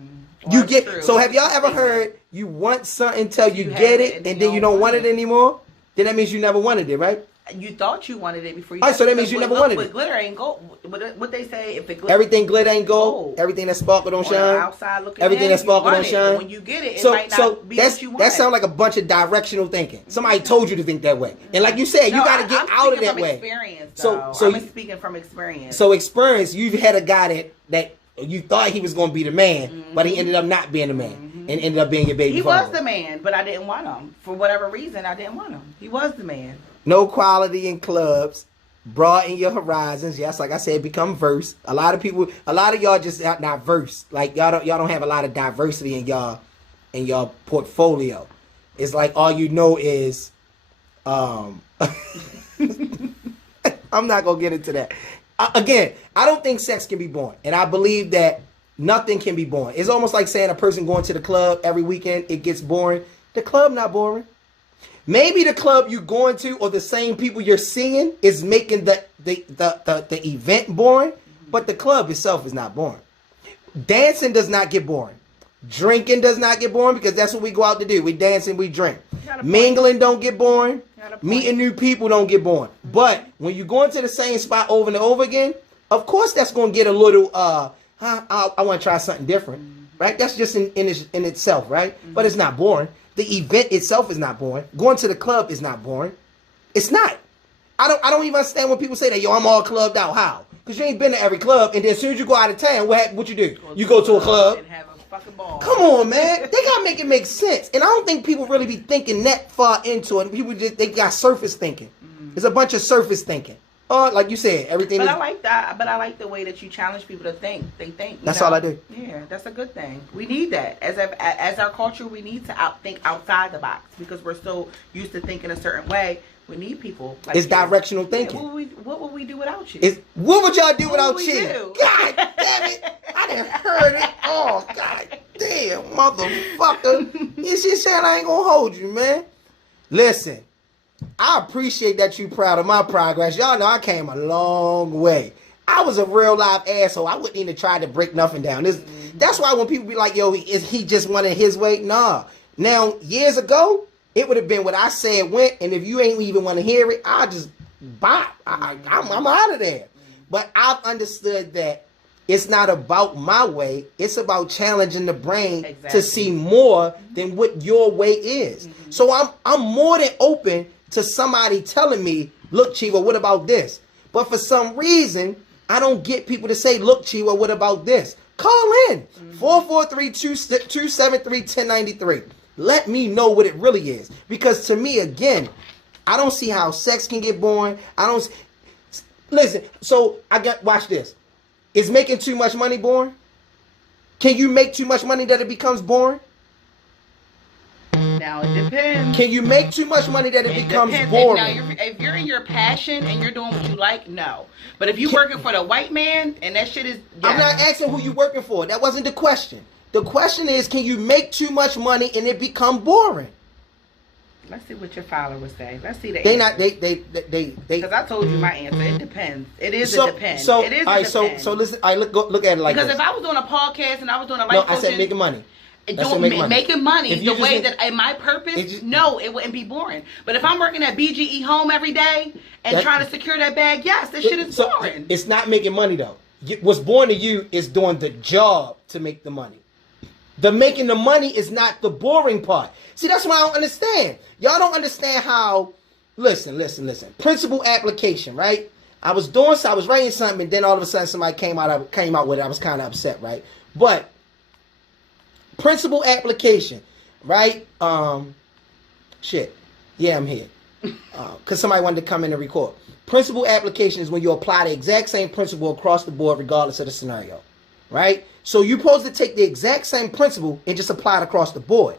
So have y'all ever heard you want something until you get it and then you don't want it anymore? Then that means you never wanted it, right? You thought you wanted it before you. All right, so that means you never wanted it. But glitter ain't gold. What they say, if it everything glitter ain't gold. Everything that sparkle don't shine. Outside looking everything that sparkle don't shine. When you get it, it might not be what you want. That sounds like a bunch of directional thinking. Somebody told you to think that way, and like you said, you got to get out of that way. I'm speaking from experience. So experience, you've had a guy that you thought he was going to be the man, but he ended up not being the man, and ended up being your baby father. He was the man, but I didn't want him for whatever reason. I didn't want him. He was the man. No quality in clubs. Broaden your horizons. Yes, like I said, become verse. A lot of y'all just not verse. Like y'all don't have a lot of diversity in y'all portfolio. It's like all you know is I'm not gonna get into that. Again, I don't think sex can be boring, and I believe that nothing can be boring. It's almost like saying a person going to the club every weekend, it gets boring. The club not boring. Maybe the club you're going to or the same people you're seeing is making the event boring, but the club itself is not boring. Dancing does not get boring. Drinking does not get boring because that's what we go out to do. We dance and we drink. Mingling don't get boring. Meeting new people don't get boring. But when you go into the same spot over and over again, of course that's going to get a little, I want to try something different, right? That's just in itself, right? Mm-hmm. But it's not boring. The event itself is not boring. Going to the club is not boring. It's not. I don't even understand when people say that, yo, I'm all clubbed out. How? Because you ain't been to every club, and then as soon as you go out of town, what you do? You go to a club. And have a fucking ball. Come on, man. They gotta make it make sense. And I don't think people really be thinking that far into it. People they got surface thinking. It's a bunch of surface thinking. Like you said, everything. But I like that. But I like the way that you challenge people to think. They think. That's all I do. Yeah, that's a good thing. We need that as our culture. We need to think outside the box because we're so used to thinking a certain way. We need people. Like it's directional thinking. Yeah, what would we do without you? What would y'all do without you? Do? God damn it! I didn't heard it. Oh God damn, motherfucker! You shit saying I ain't gonna hold you, man. Listen. I appreciate that you proud of my progress. Y'all know I came a long way. I was a real live asshole. I wouldn't even try to break nothing down. That's why when people be like, yo, is he just wanted his way? Nah. Now, years ago, it would have been what I said went, and if you ain't even want to hear it, I'll just bop. I'm out of there. But I've understood that it's not about my way. It's about challenging the brain to see more than what your way is. Mm-hmm. So I'm more than open to somebody telling me, look, Chiva, what about this? But for some reason, I don't get people to say, look, Chiva, what about this? Call in. 443-273-1093. Let me know what it really is. Because to me, again, I don't see how sex can get boring. Listen, so watch this. Is making too much money boring? Can you make too much money that it becomes boring? Now it depends. Can you make too much money that it becomes boring? If you're in your passion and you're doing what you like, no. But if you're working for the white man and that shit is... Yeah. I'm not asking who you're working for. That wasn't the question. The question is, can you make too much money and it become boring? Let's see what your followers say. Let's see the answer. Because I told you my answer. It depends. It depends. So, it is all right, so listen. All right, look at it like because this. Because if I was doing a podcast and I was doing a life coaching... No, I said making money. Making money the way that in my purpose, it wouldn't be boring. But if I'm working at BGE Home every day and trying to secure that bag, yes, this shit is boring. It's not making money though. What's boring to you is doing the job to make the money. The making the money is not the boring part. See, that's what I don't understand. Y'all don't understand how. Listen. Principal application, right? I was writing something, and then all of a sudden somebody came out with it. I was kind of upset, right? But principal application, right? Shit. Yeah, I'm here. Because somebody wanted to come in and record. Principal application is when you apply the exact same principle across the board regardless of the scenario, right? So you're supposed to take the exact same principle and just apply it across the board.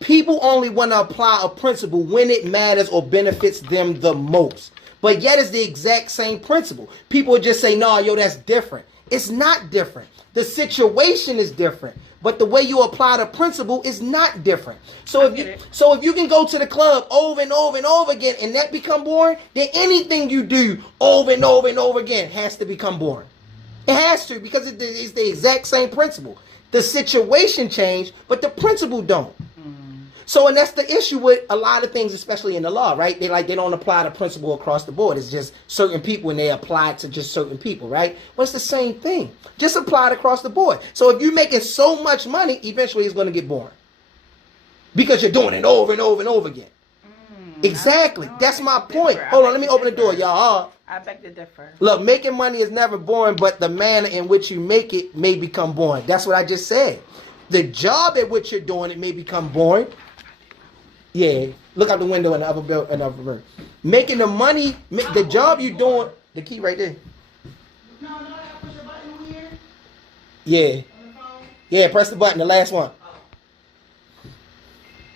People only want to apply a principle when it matters or benefits them the most. But yet it's the exact same principle. People just say, no, yo, that's different. It's not different. The situation is different. But the way you apply the principle is not different. So if you can go to the club over and over and over again and that become boring, then anything you do over and over and over again has to become boring. It has to, because it's the exact same principle. The situation changed, but the principle don't. So, and that's the issue with a lot of things, especially in the law, right? They don't apply the principle across the board. It's just certain people and they apply it to just certain people, right? Well, it's the same thing. Just apply it across the board. So if you're making so much money, eventually it's going to get boring. Because you're doing it over and over and over again. Exactly. That's my point. Hold on, let me open the door, y'all. I beg to differ. Look, making money is never boring, but the manner in which you make it may become boring. That's what I just said. The job at which you're doing it may become boring. Yeah, look out the window in the upper room. Making the money, the job you doing. The key right there. No, I push a button on here. Yeah. On the phone. Yeah, press the button. The last one.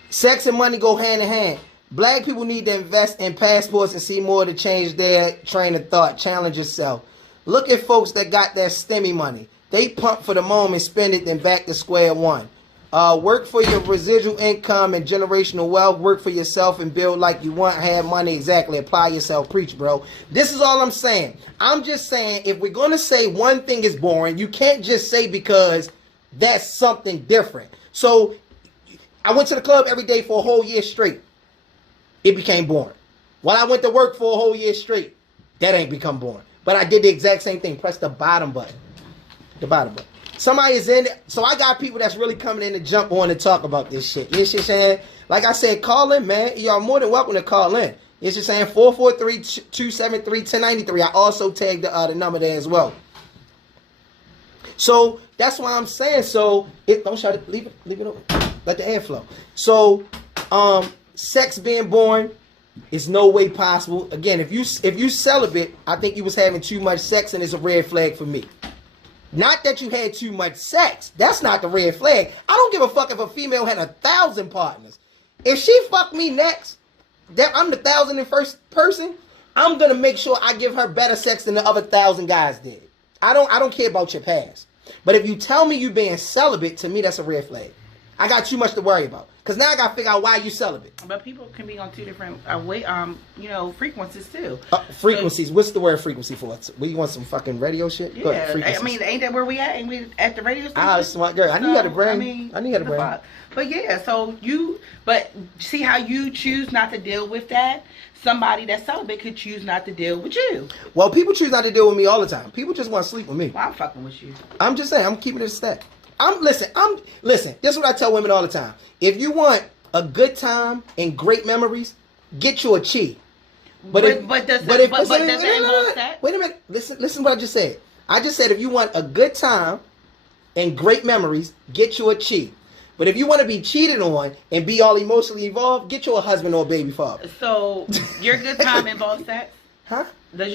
Sex and money go hand in hand. Black people need to invest in passports and see more to change their train of thought. Challenge yourself. Look at folks that got that STEMI money. They pump for the moment, spend it, then back to square one. Work for your residual income and generational wealth. Work for yourself and build like you want. Have money. Exactly. Apply yourself. Preach, bro. This is all I'm saying. I'm just saying, if we're going to say one thing is boring, you can't just say because that's something different. So I went to the club every day for a whole year straight. It became boring. While I went to work for a whole year straight, that ain't become boring. But I did the exact same thing. Press the bottom button. The bottom button. Somebody is in it. So I got people that's really coming in to jump on and talk about this shit. You know what I'm saying? Like I said, call in, man. Y'all more than welcome to call in. It's just saying 443-273-1093. I also tagged the number there as well. So that's why I'm saying. So don't shut it. Leave it open. Let the air flow. So sex being boring is no way possible. Again, if you celibate, I think you was having too much sex, and it's a red flag for me. Not that you had too much sex. That's not the red flag. I don't give a fuck if a female had 1,000 partners. If she fucked me next, that I'm the 1,001st person, I'm gonna make sure I give her better sex than the other 1,000 guys did. I don't care about your past. But if you tell me you being celibate, to me that's a red flag. I got too much to worry about. Because now I got to figure out why you celibate. But people can be on two different frequencies too. Frequencies. So, what's the word frequency for? We want some fucking radio shit? Yeah. I mean, ain't that where we at? Ain't we at the radio station? Ah, smart girl. I knew you had a brain. I knew you had a brain. But yeah, but see how you choose not to deal with that? Somebody that's celibate could choose not to deal with you. Well, people choose not to deal with me all the time. People just want to sleep with me. Well, I'm fucking with you. I'm just saying, I'm keeping it a stack. Listen, this is what I tell women all the time. If you want a good time and great memories, get you a chi. But does that involve sex? Wait a minute. Listen what I just said. I just said if you want a good time and great memories, get you a chi. But if you want to be cheated on and be all emotionally involved, get you a husband or a baby father. So your good time involves sex? Huh? Does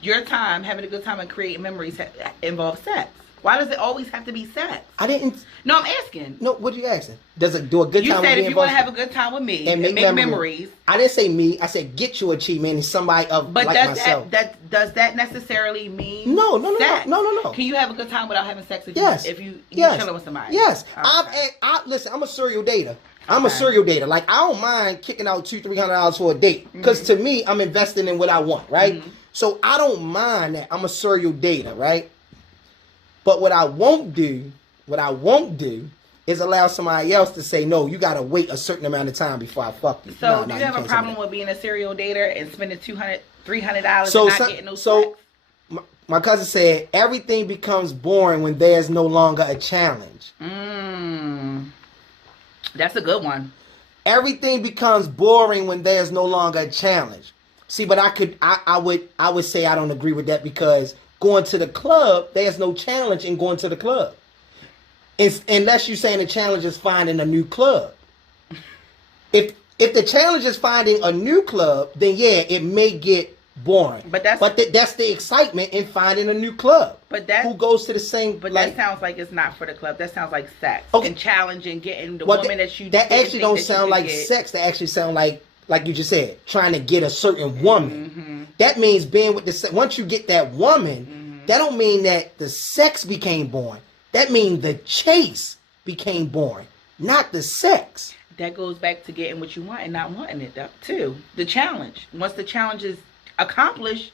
your time, having a good time and creating memories involve sex? Why does it always have to be sex? I didn't. No, I'm asking. No, what are you asking? Does it do a good time? You said if you want to have a good time with me and make memories. I didn't say me. I said get you a chi, meaning somebody like myself. But does that necessarily mean No. sex? No. Can you have a good time without having sex with you if you chilling with somebody? Yes. Okay. Listen, I'm a serial dater. I'm a serial dater. Like, I don't mind kicking out $200-$300 for a date. Because to me, I'm investing in what I want, right? Mm-hmm. So I don't mind that. I'm a serial dater, right? But what I won't do is allow somebody else to say, no, you got to wait a certain amount of time before I fuck you. So do you have a problem with being a serial dater and spending $200, $300 and not getting no sex? My cousin said, everything becomes boring when there's no longer a challenge. That's a good one. Everything becomes boring when there's no longer a challenge. See, but I would say I don't agree with that, because going to the club, there's no challenge in going to the club. Unless you're saying the challenge is finding a new club. If the challenge is finding a new club, then yeah, it may get boring. But that's the excitement in finding a new club. Who goes to the same? But that sounds like it's not for the club. That sounds like sex. Okay. And challenging getting the woman that you. That actually don't sound like sex. That actually sound like you just said, trying to get a certain woman. Mm-hmm. That means being with the. Once you get that woman, that don't mean that the sex became boring. That means the chase became boring, not the sex. That goes back to getting what you want and not wanting it too. The challenge. Once the challenge is accomplished,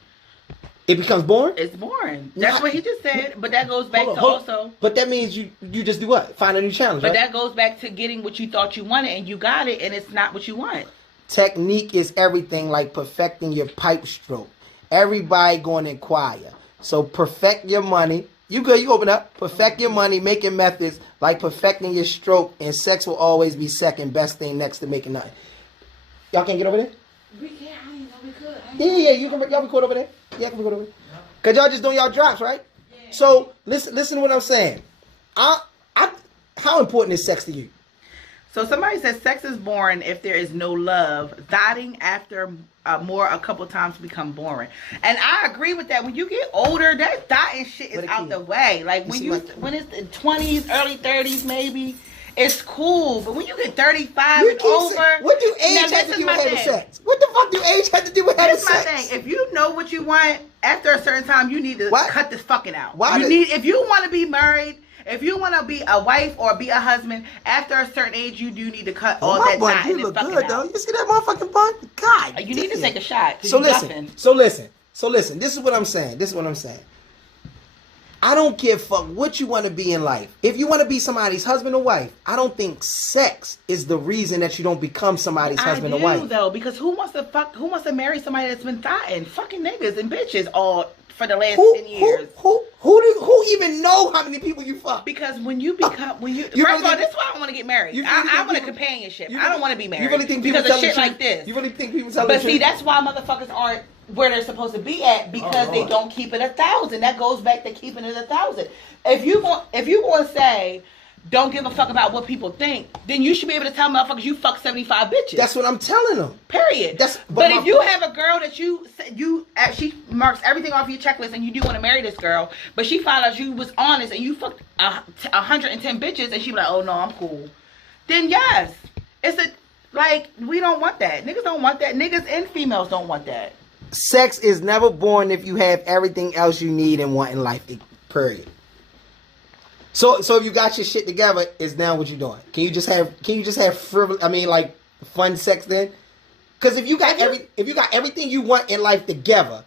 it becomes boring? It's boring. That's what he just said. But that goes back to also. But that means you just do what? Find a new challenge, But that goes back to getting what you thought you wanted and you got it and it's not what you want. Technique is everything, like perfecting your pipe stroke. Everybody going to inquire. So perfect your money. You good, you open up. Perfect your money, making methods like perfecting your stroke, and sex will always be second best thing next to making nothing. Y'all can't get over there? We can't. I didn't know we could. Yeah, y'all record over there. Yeah, I can record over there. Cause y'all just doing y'all drops, right? Yeah. So listen to what I'm saying. How important is sex to you? So somebody says sex is boring if there is no love. Dotting after more a couple times become boring. And I agree with that. When you get older, that dotting shit is out the way. Like when it's the 20s, early 30s maybe, it's cool. But when you get 35 and over, what do age have to do with having sex? What the fuck do age have to do with having sex? This is my thing. If you know what you want, after a certain time, you need to cut this fucking out. If you want to be married, if you want to be a wife or be a husband, after a certain age, you do need to cut all that bun. You look good, though. You see that motherfucking bun? God, you need to take a shot. So listen. This is what I'm saying. I don't give a fuck what you want to be in life. If you want to be somebody's husband or wife, I don't think sex is the reason that you don't become somebody's husband or wife. I do, though, because who wants to marry somebody that's been dying? Fucking niggas and bitches all for the last 10 years. Who even know how many people you fuck? Because when you first of all, this is why I want to get married. I want a companionship. I don't want to be married. You really think people because of shit like this? You really think people tell the truth? But see, that's why motherfuckers aren't where they're supposed to be at, because they don't keep it 1,000. That goes back to keeping it 1,000. If you want to say don't give a fuck about what people think, then you should be able to tell motherfuckers you fuck 75 bitches. That's what I'm telling them. Period. But if you have a girl that she marks everything off your checklist and you do want to marry this girl, but she found out you was honest and you fucked 110 bitches and she be like, oh no, I'm cool. Then yes, we don't want that. Niggas don't want that. Niggas and females don't want that. Sex is never boring if you have everything else you need and want in life. Period. So if you got your shit together, is now what you're doing? Can you just have fun sex then? Because if you got everything you want in life together,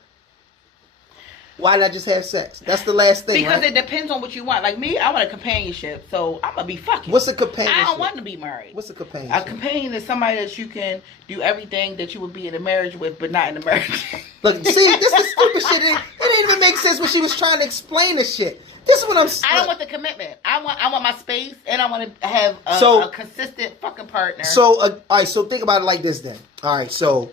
why not just have sex? That's the last thing. Because it depends on what you want. Like me, I want a companionship, so I'm gonna be fucking. What's a companionship? I don't want to be married. What's a companionship? A companion is somebody that you can do everything that you would be in a marriage with, but not in a marriage. Look, see, this is stupid shit. It didn't even make sense when she was trying to explain this shit. This is what I'm saying. I don't want the commitment. I want my space, and I want to have a consistent fucking partner. So, all right. So think about it like this then. All right. So,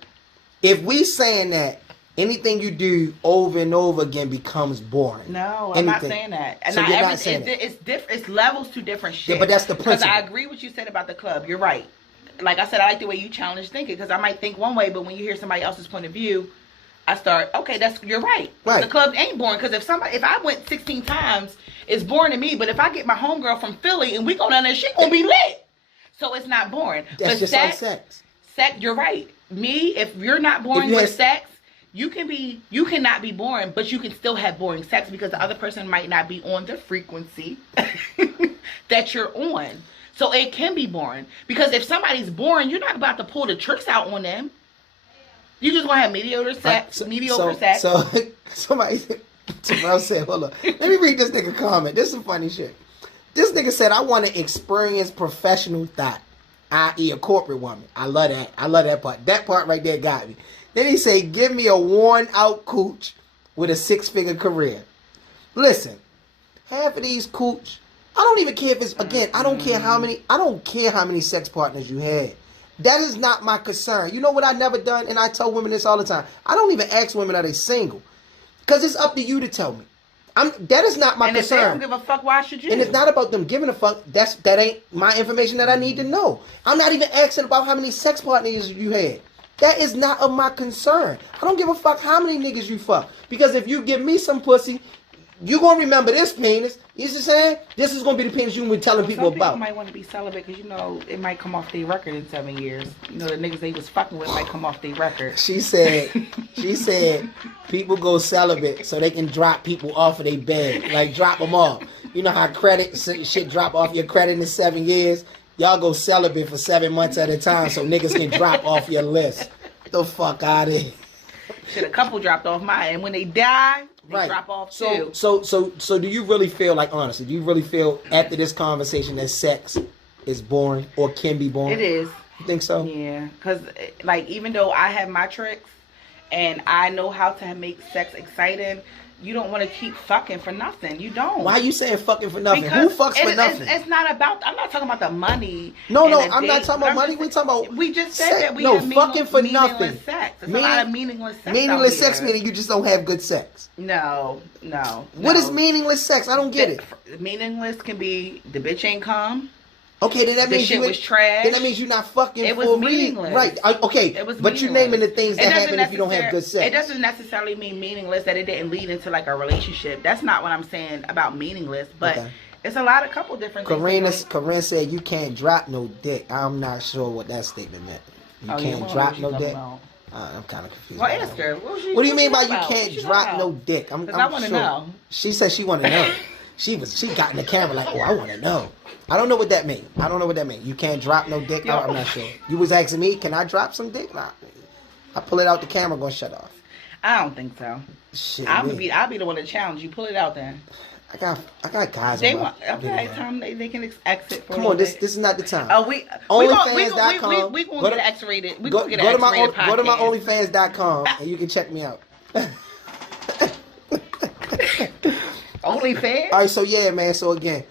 if we saying that anything you do over and over again becomes boring. No, I'm not saying that. And so you're not saying that. It's different. It's levels to different shit. Yeah, but that's the principle. Because I agree with what you said about the club. You're right. Like I said, I like the way you challenge thinking, because I might think one way, but when you hear somebody else's point of view, I start, okay, you're right. Right. The club ain't boring, because if I went 16 times, it's boring to me. But if I get my homegirl from Philly and we go down there, she gonna be lit. So it's not boring. That's but just like sex. Sex, you're right. Me, if you're not boring with sex, you cannot be boring, but you can still have boring sex because the other person might not be on the frequency that you're on. So it can be boring. Because if somebody's boring, you're not about to pull the tricks out on them. You just want to have mediocre sex. So somebody said, hold on. Let me read this nigga comment. This is some funny shit. This nigga said, I want to experience professional thought, i.e. a corporate woman. I love that. I love that part. That part right there got me. Then he say, give me a worn out cooch with a 6-figure career. Listen, half of these cooch, I don't even care if it's, again, I don't care how many sex partners you had. That is not my concern. You know what I never done? And I tell women this all the time. I don't even ask women, are they single? Because it's up to you to tell me. That is not my concern. And if they don't give a fuck, why should you? And it's not about them giving a fuck. That ain't my information that I need to know. I'm not even asking about how many sex partners you had. That is not of my concern. I don't give a fuck how many niggas you fuck. Because if you give me some pussy, you gonna remember this penis. You see what I'm saying? This is gonna be the penis you been telling people about. Some people might want to be celibate because it might come off their record in 7 years. The niggas they was fucking with might come off their record. She said people go celibate so they can drop people off of their bed, like drop them off. You know how credit shit drop off your credit in 7 years. Y'all go celibate for 7 months at a time so niggas can drop off your list. Get the fuck out of here. Shit, a couple dropped off mine, and when they die, they drop off too. So do you really feel, like, honestly, do you really feel after this conversation that sex is boring or can be boring? It is. You think so? Yeah, because like even though I have my tricks and I know how to make sex exciting, you don't want to keep fucking for nothing. You don't. Why are you saying fucking for nothing? Because who fucks for nothing? It's not about. I'm not talking about the money. No, I'm not talking about money. We talking about. We just said that we have fucking for nothing. Sex. It's a lot of meaningless sex. Meaningless sex meaning you just don't have good sex. No. What is meaningless sex? I don't get it. Meaningless can be the bitch ain't come. Okay, then that The means shit was trash. Then that means you're not fucking. It was for meaningless. Right? Okay, It was but you're meaningless. naming the things that happen if you don't have good sex. It doesn't necessarily mean meaningless that it didn't lead into like a relationship. That's not what I'm saying about meaningless. But it's a lot of couple different things. Corinne said you can't drop no dick. I'm not sure what that statement meant. You can't drop no dick. I'm kind of confused. Well, ask her. What do you mean by you can't drop no dick? I'm I want to know. She said she want to know. She got in the camera like, oh, I want to know. I don't know what that means. You can't drop no dick. I'm not sure. You was asking me, can I drop some dick? Nah. I pull it out the camera, gonna shut off. I don't think so. Shit, I'll be the one to challenge you. Pull it out then. I got guys. They want time they can exit. For Come on, this is not the time. OnlyFans.com. We gonna get X-rated. We gonna get an X-rated podcast. Go to my OnlyFans.com and you can check me out. OnlyFans. All right, so yeah, man. So again,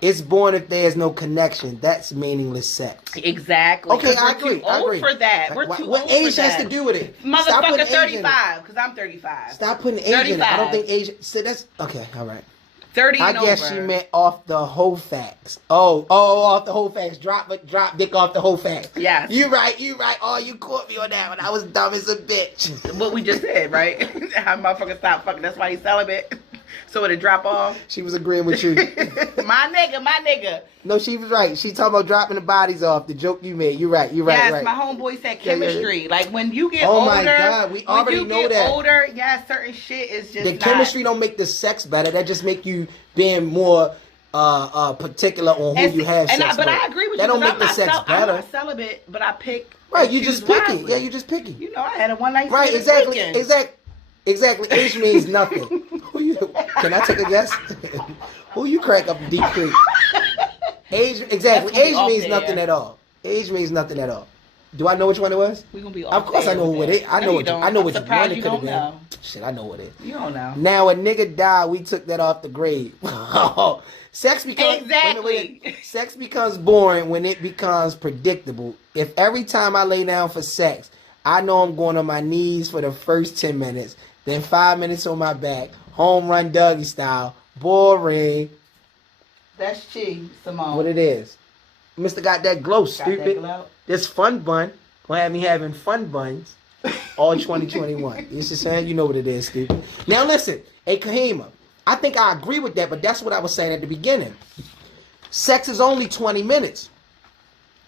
it's born if there's no connection. That's meaningless sex. Exactly. Okay, I agree. I agree for that. We're too what old age for that. has to do with it? Motherfucker, 35. Because I'm 35. Stop putting age in it. I don't think age. So that's okay. All right. 30 and I guess over. she meant off the whole facts. Oh, off the whole facts. Drop dick off the whole facts. Yes. You right. Oh, you caught me on that one. I was dumb as a bitch. What we just said, right? How motherfucker stop fucking. That's why he's celibate. So it'll drop off. She was agreeing with you. My nigga. No, she was right. She talking about dropping the bodies off. The joke you made. You're right. Yes, right. My homeboy said chemistry. Yeah. Like when you get older. Oh my God, we already know that. Older, yeah, certain shit is just the chemistry don't make the sex better. That just make you being more particular on who you have sex with. But I agree with that you. That don't make the sex better. I'm not celibate, but I pick. Right, you just picking. Yeah, you just picking. You know, I had a one night. Right, exactly. Age means nothing. Can I take a guess? Who you crack up deep creek? Age means nothing at all. Age means nothing at all. Do I know which one it was? We're gonna be off. Of course I know who it is. I know which one it could have been. Shit, I know what it is. You don't know. Now a nigga died, we took that off the grave. Sex becomes sex becomes boring when it becomes predictable. If every time I lay down for sex, I know I'm going on my knees for the first 10 minutes, then 5 minutes on my back, home run doggy style, boring. That's Chi, Simone. What it is. Mr. Got that glow, stupid. This fun bun gonna have me having fun buns all 2021. You see what I'm saying? You know what it is, stupid. Now listen, hey Kahima, I think I agree with that, but that's what I was saying at the beginning. Sex is only 20 minutes.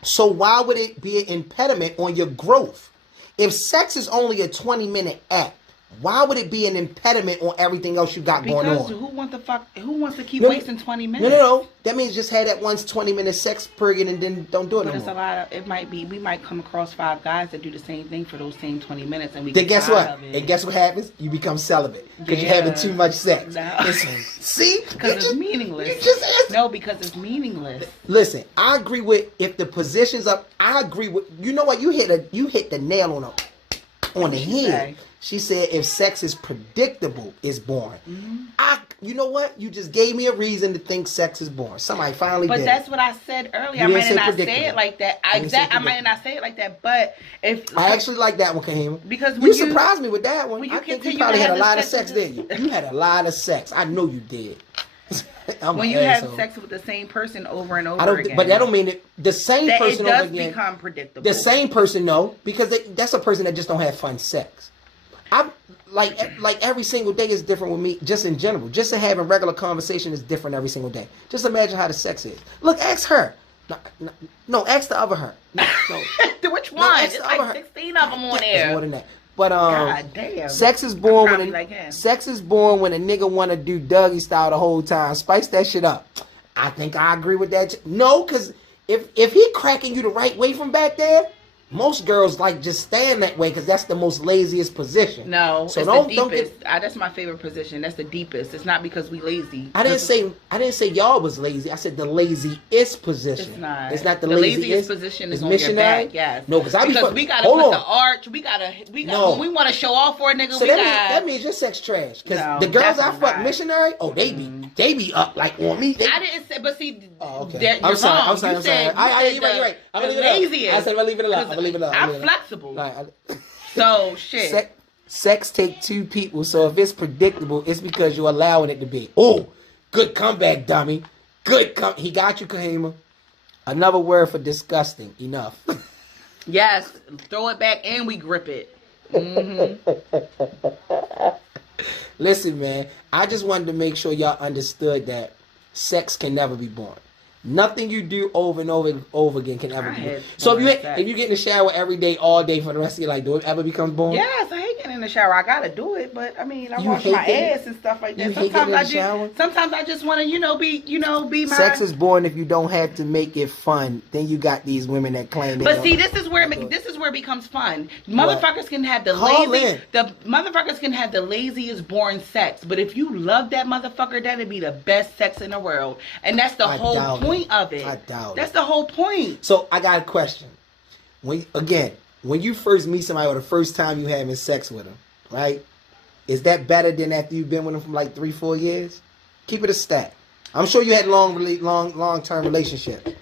So why would it be an impediment on your growth? If sex is only a 20-minute act, why would it be an impediment on everything else you got going on? Because who wants to keep wasting 20 minutes? No. That means just have that once 20-minute sex period and then don't do it no more. But it's a lot of, we might come across 5 guys that do the same thing for those same 20 minutes and we then get guess what? Of it. And guess what happens? You become celibate because you're having too much sex. No. See? Because it's meaningless. You just asked. No, because it's meaningless. Listen, I agree with if the position's up. I agree with, you know what? You hit the nail on the head. She said if sex is predictable, it's boring. Mm-hmm. You know what? You just gave me a reason to think sex is boring. Somebody finally did. But that's what I said earlier. I might not say it like that. I might not say it like that. But if I actually like that one, Kahima. Because you surprised me with that one. I think you probably had a lot of sex, didn't you? You had a lot of sex. I know you did. When you have sex with the same person over and over again. But that don't mean it. The same person over again. It does become predictable. The same person, no. Because that's a person that just don't have fun sex. I'm like every single day is different with me, just in general. Just having regular conversation is different every single day. Just imagine how the sex is. Look, ask her. No, ask the other her. No. Which one? It's like 16 of them on there. It's more than that. But God damn. Sex is born when a nigga want to do doggy style the whole time. Spice that shit up. I think I agree with that. No, because if he cracking you the right way from back there, most girls like just stand that way because that's the most laziest position. No, so it's the deepest. That's my favorite position. That's the deepest. It's not because we lazy. I didn't say y'all was lazy. I said the laziest position. It's not. It's not the laziest position. Is on missionary. Your back, yes. No, because we gotta put the arch. We gotta. When we want to show off for a nigga. So that means your sex trash. Because the girls I fuck missionary, they be up like on me. I didn't say, but see. Oh, okay. I'm sorry. I'm sorry. You're right. I'm gonna leave it alone. I said I'm gonna leave it alone. I'm flexible. So shit. Sex take 2 people. So if it's predictable, it's because you're allowing it to be. Oh, good comeback, dummy. He got you, Kahima. Another word for disgusting. Enough. Yes, throw it back and we grip it. Mm-hmm. Listen, man, I just wanted to make sure y'all understood that sex can never be boring. Nothing you do over and over and over again can ever be boring. So if you get in the shower every day, all day for the rest of your life, do it ever become boring? Yes, I hate getting in the shower. I gotta do it, but I mean, I wash my ass and stuff like that. Sometimes I just want to, be my. Sex is boring if you don't have to make it fun. Then you got these women that claim. But see, this is where it becomes fun. Motherfuckers can have the motherfuckers can have the laziest, boring sex. But if you love that motherfucker, that'd be the best sex in the world, and that's the whole point of it. I doubt that's the whole point. So I got a question. When you first meet somebody or the first time you having sex with them, right? Is that better than after you've been with them for like 3-4 years? Keep it a stat. I'm sure you had long-term relationships.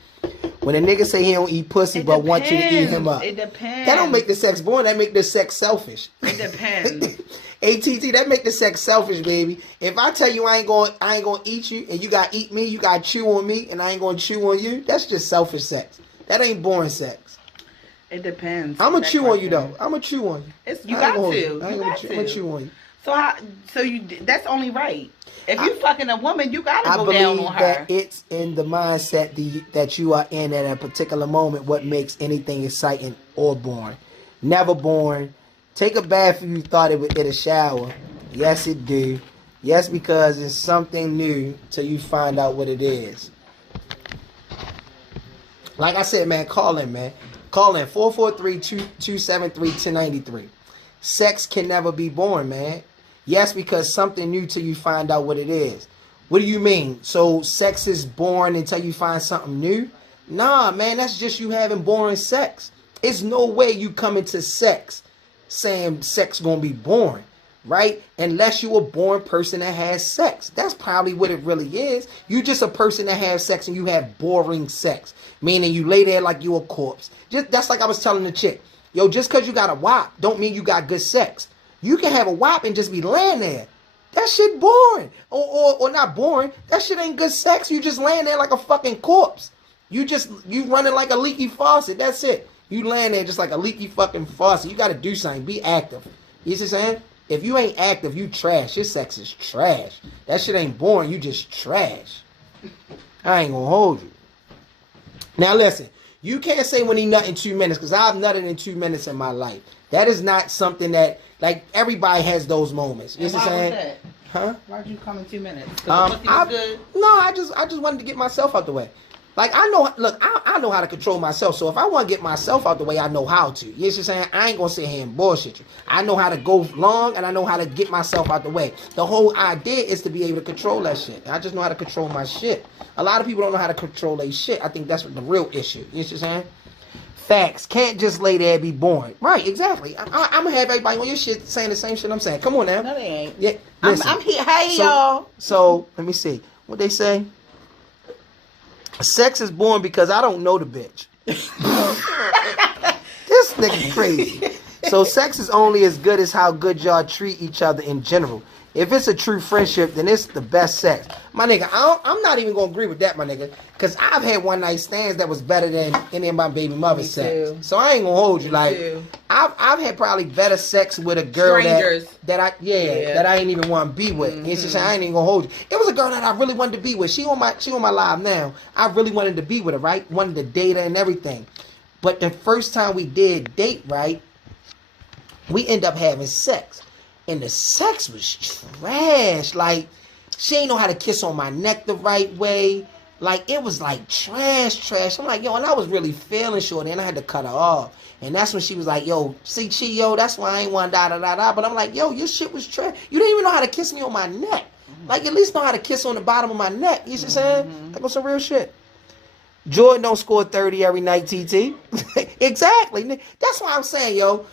When a nigga say he don't eat pussy but want you to eat him up. It depends. That don't make the sex boring. That make the sex selfish. It depends. ATT, that make the sex selfish, baby. If I tell you I ain't gonna eat you and you gotta eat me, you gotta chew on me and I ain't gonna chew on you, that's just selfish sex. That ain't boring sex. It depends. I'm gonna chew on you though. I'm gonna chew on you. You got to. I'm gonna chew on you. That's only right. If you fucking a woman, you gotta go down on her. I believe that it's in the mindset that you are in at a particular moment what makes anything exciting or boring. Never boring. Take a bath if you thought it would get a shower. Yes, it do. Yes, because it's something new till you find out what it is. Like I said, man, call in, man. Call in 443-273-1093. Sex can never be boring, man. Yes, because something new till you find out what it is. What do you mean? So sex is boring until you find something new? Nah, man, that's just you having boring sex. It's no way you come into sex saying sex gonna be boring, right? Unless you a boring person that has sex. That's probably what it really is. You just a person that has sex and you have boring sex. Meaning you lay there like you a corpse. That's like I was telling the chick. Yo, just because you got a wop don't mean you got good sex. You can have a wop and just be laying there. That shit boring. Or not boring. That shit ain't good sex. You just laying there like a fucking corpse. You running like a leaky faucet. That's it. You laying there just like a leaky fucking faucet. You got to do something. Be active. You see what I'm saying? If you ain't active, you trash. Your sex is trash. That shit ain't boring. You just trash. I ain't gonna hold you. Now listen. You can't say when he nut in 2 minutes because I've nutted in 2 minutes in my life. That is not something that, like, everybody has those moments. You know what I'm saying? That? Huh? Why'd you come in 2 minutes? Because the pussy was good? No, I just wanted to get myself out the way. Like, I know how to control myself. So if I want to get myself out the way, I know how to. You know what I'm saying? I ain't going to sit here and bullshit you. I know how to go long and I know how to get myself out the way. The whole idea is to be able to control that shit. I just know how to control my shit. A lot of people don't know how to control their shit. I think that's what the real issue. You know what I'm saying? Facts. Can't just lay there and be boring. Right, exactly. I'm going to have everybody on your shit saying the same shit I'm saying. Come on now. No, they ain't. Yeah, listen. I'm here. Hey, y'all. So, let me see. What they say? Sex is boring because I don't know the bitch. This nigga crazy. So sex is only as good as how good y'all treat each other in general. If it's a true friendship, then it's the best sex. My nigga, I'm not even going to agree with that, my nigga. Because I've had one night stands that was better than any of my baby mother's sex. So I ain't going to hold you. Like, I've had probably better sex with a girl that I ain't even want to be with. Mm-hmm. It's just, I ain't even going to hold you. It was a girl that I really wanted to be with. She on my live now. I really wanted to be with her, right? Wanted to date her and everything. But the first time we did date, right, we end up having sex. And the sex was trash. Like, she ain't know how to kiss on my neck the right way. Like, it was like trash. I'm like, yo, and I was really feeling shorty, and I had to cut her off. And that's when she was like, yo, see, Chi, that's why I ain't want da-da-da-da. But I'm like, yo, your shit was trash. You didn't even know how to kiss me on my neck. Like, at least know how to kiss on the bottom of my neck. You see what I'm saying? Like, on some real shit. Jordan don't score 30 every night, TT. Exactly. That's why I'm saying, yo.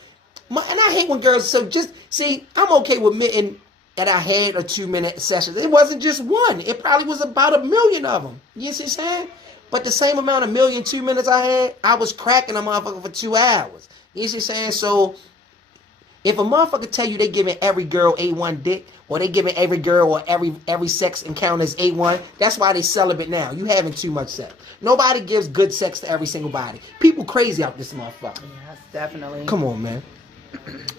And I hate when girls, so just, see, I'm okay with admitting that I had a 2-minute session. It wasn't just one. It probably was about 1 million of them. You see what I'm saying? But the same amount of 2 minutes I had, I was cracking a motherfucker for 2 hours. You see what I'm saying? So, If a motherfucker tell you they giving every girl A1 dick, or they giving every girl or every sex encounter is A1, that's why they celibate now. You having too much sex. Nobody gives good sex to every single body. People crazy out this motherfucker. Yes, definitely. Come on, man.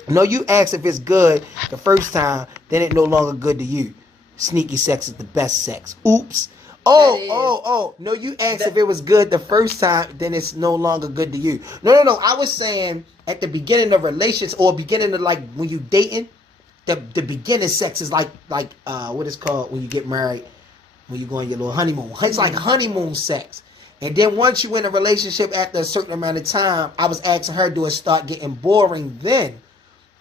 No, you ask if it's good the first time, then it no longer good to you. Sneaky sex is the best sex. Oops. Oh. No, you asked if it was good the first time, then it's no longer good to you. No. I was saying at the beginning of relations or beginning of like when you dating, the beginning sex is like what is called when you get married, when you go on your little honeymoon. It's like honeymoon sex. And then once you in a relationship after a certain amount of time, I was asking her, do it start getting boring then?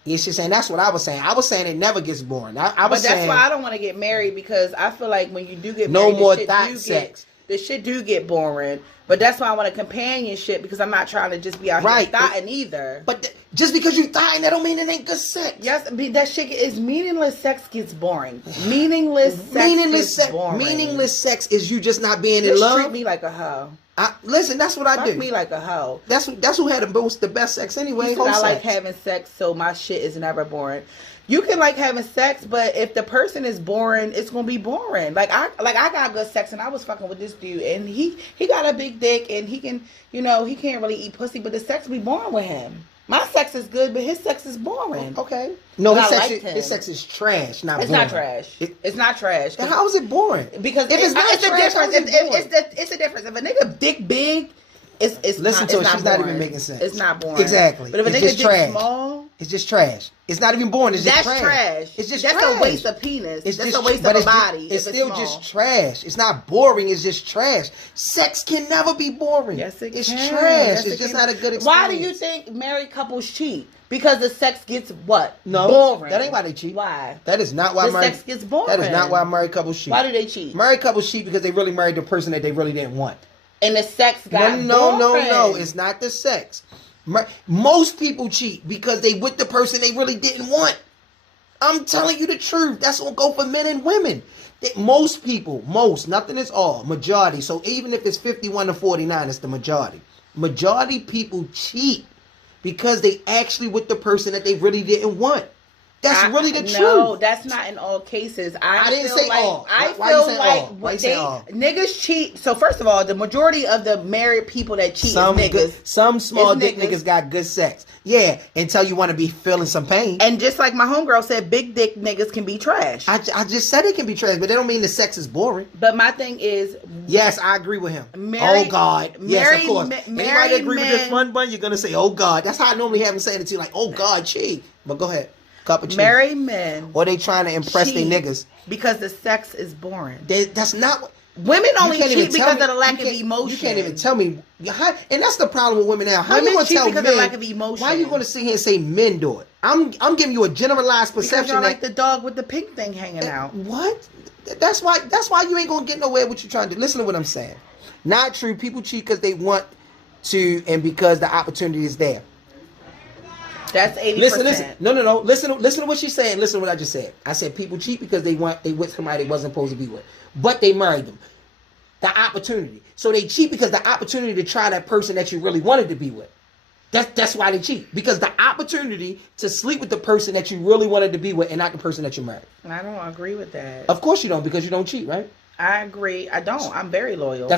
Yeah, she's saying that's what I was saying. I was saying it never gets boring. But that's why I don't want to get married, because I feel like when you do get no married, more thought sex. The shit do get boring. But that's why I want a companionship, because I'm not trying to just be out here thotting either. But just because you thotting, that don't mean it ain't good sex. Yes, that shit is meaningless. Sex gets boring. Meaningless sex is you just not being in love. Treat me like a hoe. Listen, that's what I do. Fuck me like a hoe. That's who had the best sex anyway. I like having sex, so my shit is never boring. You can like having sex, but if the person is boring, it's gonna be boring. Like I got good sex, and I was fucking with this dude, and he got a big dick, and he can, he can't really eat pussy, but the sex be boring with him. My sex is good, but his sex is boring. Okay. No, his sex is trash, not it's boring. Not trash. It's not trash. Then how is it boring? Because if it's not it's trash, a difference. It's a difference. If a nigga dick big, it's listen not, to it's her. She's not not even making sense. It's not boring. Exactly. But if a nigga dick small, it's just trash. It's not even boring. It's just trash. It's just that's trash. A waste of penis. It's that's just, a waste of a body. It's still just trash. It's not boring. It's just trash. Sex can never be boring. Yes, it's can. trash. Yes, it's just not a good experience. Why do you think married couples cheat? Because the sex gets what? No, boring. That ain't why they cheat. Why? That is not why sex gets boring. That is not why married couples cheat. Why do they cheat? Married couples cheat because they really married the person that they really didn't want. And the sex got boring. No. It's not the sex. Most people cheat because they with the person they really didn't want. I'm telling you the truth. That's what go for men and women. Most people, nothing is all, majority. So even if it's 51-49, it's the majority. Majority people cheat because they actually with the person that they really didn't want. That's really the truth. No, that's not in all cases. I didn't say like, all. I feel like niggas cheat. So first of all, the majority of the married people that cheat is niggas. Some small dick niggas got good sex. Yeah, until you want to be feeling some pain. And just like my homegirl said, big dick niggas can be trash. I just said it can be trash, but they don't mean the sex is boring. But my thing is... Yes, I agree with him. Oh, God. Yes, of course. Anybody agree with this fun bun, you're going to say, oh, God. That's how I normally have them saying it to you, like, oh, God, cheat. But go ahead. Married men, or they trying to impress their niggas because the sex is boring. That's not what women only cheat because of the lack of emotion. You can't even tell me, and that's the problem with women now. How women you gonna cheat tell because men? Of lack of emotion. Why are you gonna sit here and say men do it? I'm giving you a generalized perception. Because you're like the dog with the pink thing hanging out. What? That's why you ain't gonna get nowhere with what you trying to do. Listen to what I'm saying. Not true. People cheat because they want to, and because the opportunity is there. That's 80%. Listen. No. Listen to what she's saying. Listen to what I just said. I said people cheat because they with somebody they wasn't supposed to be with, but they married them. The opportunity. So they cheat because the opportunity to try that person that you really wanted to be with. That's why they cheat, because the opportunity to sleep with the person that you really wanted to be with and not the person that you married. I don't agree with that. Of course you don't, because you don't cheat, right? I agree. I don't. I'm very loyal.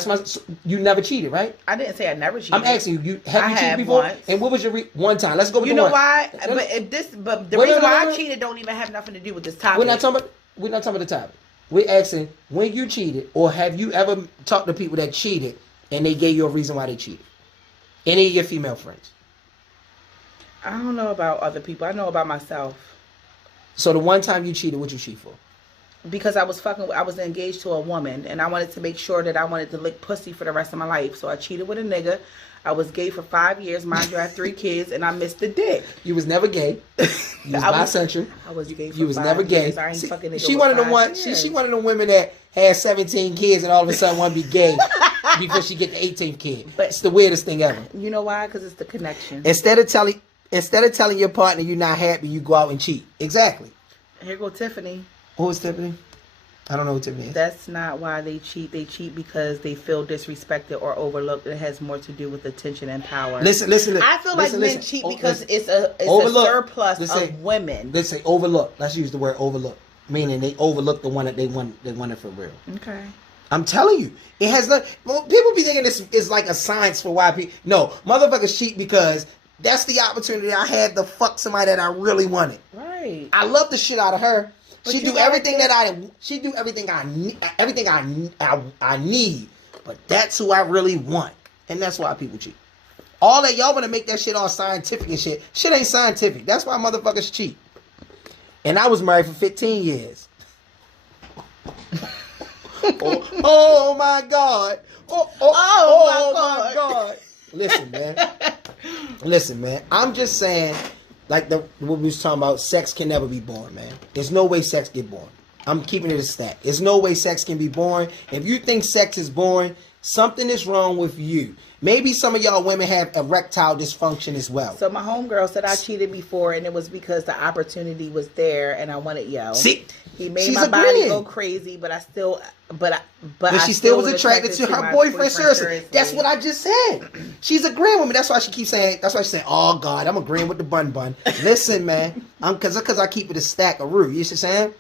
You never cheated, right? I didn't say I never cheated. I'm asking you. Have you cheated before? Once. And what was your one time? Let's go with you the know one. Why? But the reason why I cheated don't even have nothing to do with this topic. We're not talking about the topic. We're asking when you cheated, or have you ever talked to people that cheated and they gave you a reason why they cheated? Any of your female friends? I don't know about other people. I know about myself. So the one time you cheated, what you cheat for? Because I was engaged to a woman, and I wanted to make sure that I wanted to lick pussy for the rest of my life. So I cheated with a nigga. I was gay for 5 years. Mind you, I had 3 kids, and I missed the dick. You was never gay. You was bisexual. I was gay for You was 5 never gay. years. I ain't fucking nigga she one of the one. She one of the women that had 17 kids and all of a sudden want to be gay before she get the 18th kid. But it's the weirdest thing ever. You know why? Because it's the connection. Instead of telling your partner you're not happy, you go out and cheat. Exactly. Here go Tiffany. Who is Tiffany? I don't know what tip means. That's not why they cheat. They cheat because they feel disrespected or overlooked. It has more to do with attention and power. Listen. I feel like men cheat because it's a surplus of women. Let's say overlook. Let's use the word overlook, meaning they overlook the one that they wanted for real. Okay. I'm telling you, it has not. Well, people be thinking this is like a science for why people. No, motherfuckers cheat because that's the opportunity I had to fuck somebody that I really wanted. Right. I love the shit out of her. But She do everything I need, but that's who I really want, and that's why people cheat. All that y'all want to make that shit all scientific and shit. Shit ain't scientific. That's why motherfuckers cheat. And I was married for 15 years. oh my God! Oh my God! Listen, man. I'm just saying. Like what we was talking about, sex can never be boring, man. There's no way sex get boring. I'm keeping it a stat. There's no way sex can be boring. If you think sex is boring, something is wrong with you. Maybe some of y'all women have erectile dysfunction as well. So my homegirl said I cheated before, and it was because the opportunity was there, and I wanted See, he made my body go crazy, but I still, but she still was attracted to her boyfriend. Seriously, that's what I just said. She's agreeing with me. That's why she keeps saying. That's why she's saying, "Oh God, I'm agreeing with the bun." Listen, man, because I keep it a stack of root. You see what I'm saying?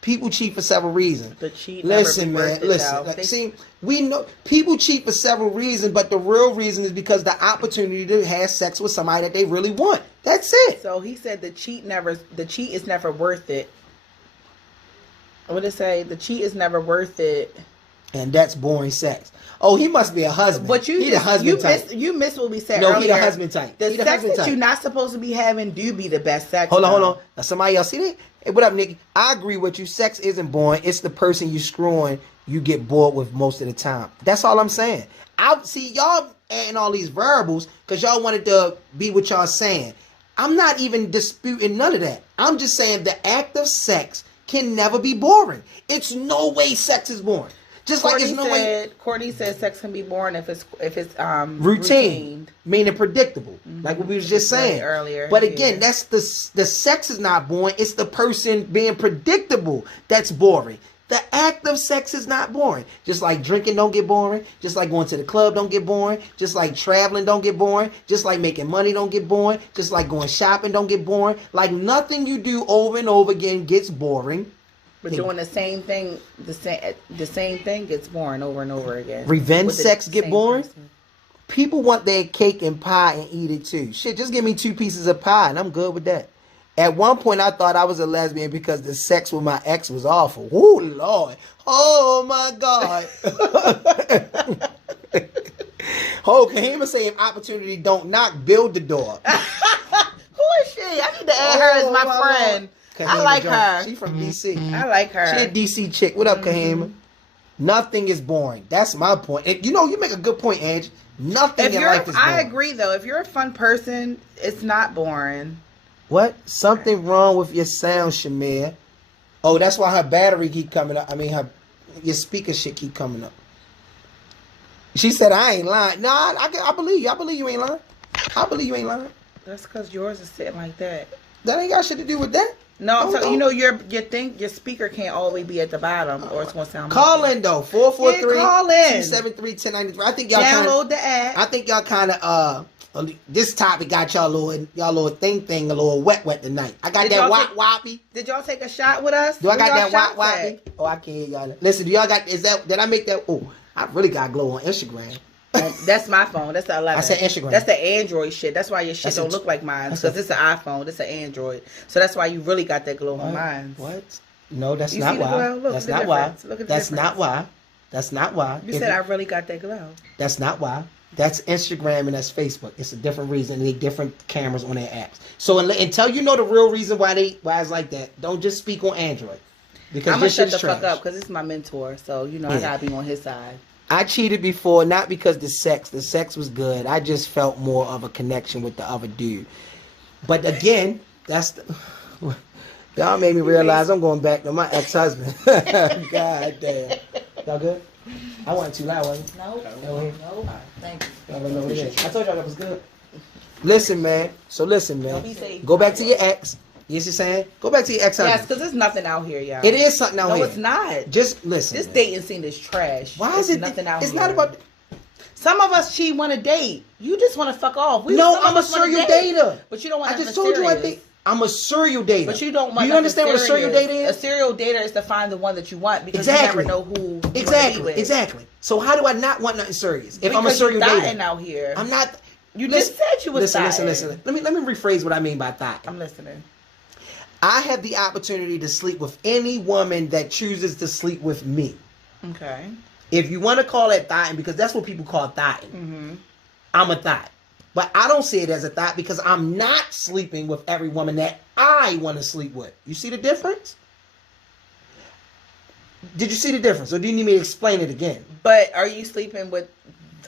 People cheat for several reasons. The cheat. Listen, man. Listen. Like, see, we know people cheat for several reasons, but the real reason is because the opportunity to have sex with somebody that they really want. That's it. So he said the cheat is never worth it. What did it say? The cheat is never worth it. And that's boring sex. Oh, he must be a husband. But he the husband type. You missed what we said earlier. No, he the husband type. The sex that you're not supposed to be having do be the best sex. Hold on. Now, somebody else see that? Hey, what up, Nikki? I agree with you. Sex isn't boring. It's the person you screwing you get bored with most of the time. That's all I'm saying. I see y'all adding all these variables because y'all wanted to be what y'all saying. I'm not even disputing none of that. I'm just saying the act of sex can never be boring. It's no way sex is boring. Just Courtney like it's no way. Courtney said sex can be boring if it's routine, meaning predictable, like what we was just saying earlier. But again, that's the sex is not boring. It's the person being predictable that's boring. The act of sex is not boring. Just like drinking don't get boring. Just like going to the club don't get boring. Just like traveling don't get boring. Just like making money don't get boring. Just like going shopping don't get boring. Like nothing you do over and over again gets boring. But doing the same thing, the same thing gets boring over and over again. Revenge sex get boring. People want their cake and pie and eat it too. Shit, just give me 2 pieces of pie and I'm good with that. At one point, I thought I was a lesbian because the sex with my ex was awful. Oh, Lord. Oh, my God. Oh, Kahima say if opportunity don't knock, build the door. Who is she? I need to add her as my friend. Kahima I like her. She from DC. I like her. She a DC chick. What up, Kahima? Nothing is boring. That's my point. And you know, you make a good point, Ange. Nothing in life is boring. I agree, though. If you're a fun person, it's not boring. What? Something wrong with your sound, Shamir. Oh, that's why her battery keep coming up. I mean, your speaker shit keep coming up. She said, I ain't lying. Nah, I believe you. I believe you ain't lying. I believe you ain't lying. That's because yours is sitting like that. That ain't got shit to do with that. No, so, you know, your speaker can't always be at the bottom or it's going to sound Call in, though. 443-273-1093. I think y'all download the app. I think y'all kind of, this topic got y'all little thing a little wet tonight. I got that whoppy. Did y'all take a shot with us? Do I got that whoppy? Oh, I can't hear y'all. Listen, do y'all got, did I make that? Oh, I really got glow on Instagram. That's my phone. That's the 11. I said Instagram. That's the Android shit. That's why your shit don't look like mine. Because it's an iPhone. It's an Android. So that's why you really got that glow on mine. What? No, that's not why. That's not why. That's not why. That's not why. You said I really got that glow. That's not why. That's Instagram and that's Facebook. It's a different reason. They different cameras on their apps. So until you know the real reason why it's like that, don't just speak on Android. Because I'm gonna shut the fuck up because it's my mentor. So you know I gotta be on his side. I cheated before, not because the sex was good. I just felt more of a connection with the other dude. But again, y'all made me realize I'm going back to my ex-husband. God damn. Y'all good? I wasn't too loud, was it? No. Thank you. I told y'all that was good. Listen, man. Be safe. Go back to your ex. You see what I'm saying? Go back to your ex-husband. Yes, because there's nothing out here, y'all. It is something out here. No, it's not. Just listen. This dating scene is trash. Why is it nothing out it's here? not about... Some of us cheat want to date. You just want to fuck off. No, I'm a serial dater. But you don't want. I just told you I think I'm a serial dater. But you don't want. You understand what a serial dater is? A serial dater is to find the one that you want because exactly. you never know who. Exactly. So how do I not want nothing serious if I'm a serial dater? Out here. I'm not. You just said you was listen. Let me rephrase what I mean by that. I'm listening. I have the opportunity to sleep with any woman that chooses to sleep with me. Okay. If you want to call it thotting, because that's what people call thotting. Mm-hmm. I'm a thot. But I don't see it as a thot because I'm not sleeping with every woman that I want to sleep with. You see the difference? Did you see the difference? Or do you need me to explain it again? But are you sleeping with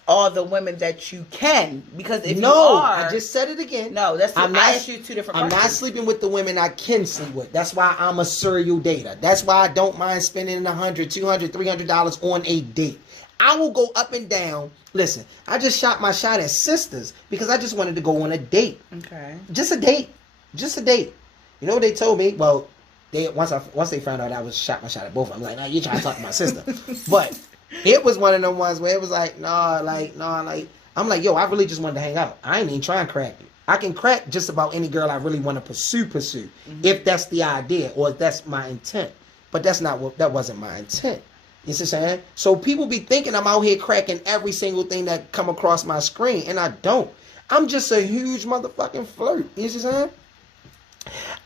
all the women that you can? Because if you I just said it again. No, I asked you two different questions. I'm not sleeping with the women I can sleep with. That's why I'm a serial dater. That's why I don't mind spending $100, $200, $300 on a date. I will go up and down. Listen, I just shot my shot at sisters because I just wanted to go on a date. Okay. Just a date. You know what they told me? Well, once they found out I was shot my shot at both of them, like, no, you trying to talk to my sister. But it was one of them ones where it was like, I'm like, yo, I really just wanted to hang out. I ain't even trying to crack it. I can crack just about any girl I really want to pursue, mm-hmm. if that's the idea or if that's my intent. But that wasn't my intent. You see what I'm saying? So people be thinking I'm out here cracking every single thing that come across my screen, and I don't. I'm just a huge motherfucking flirt. You see what I'm saying?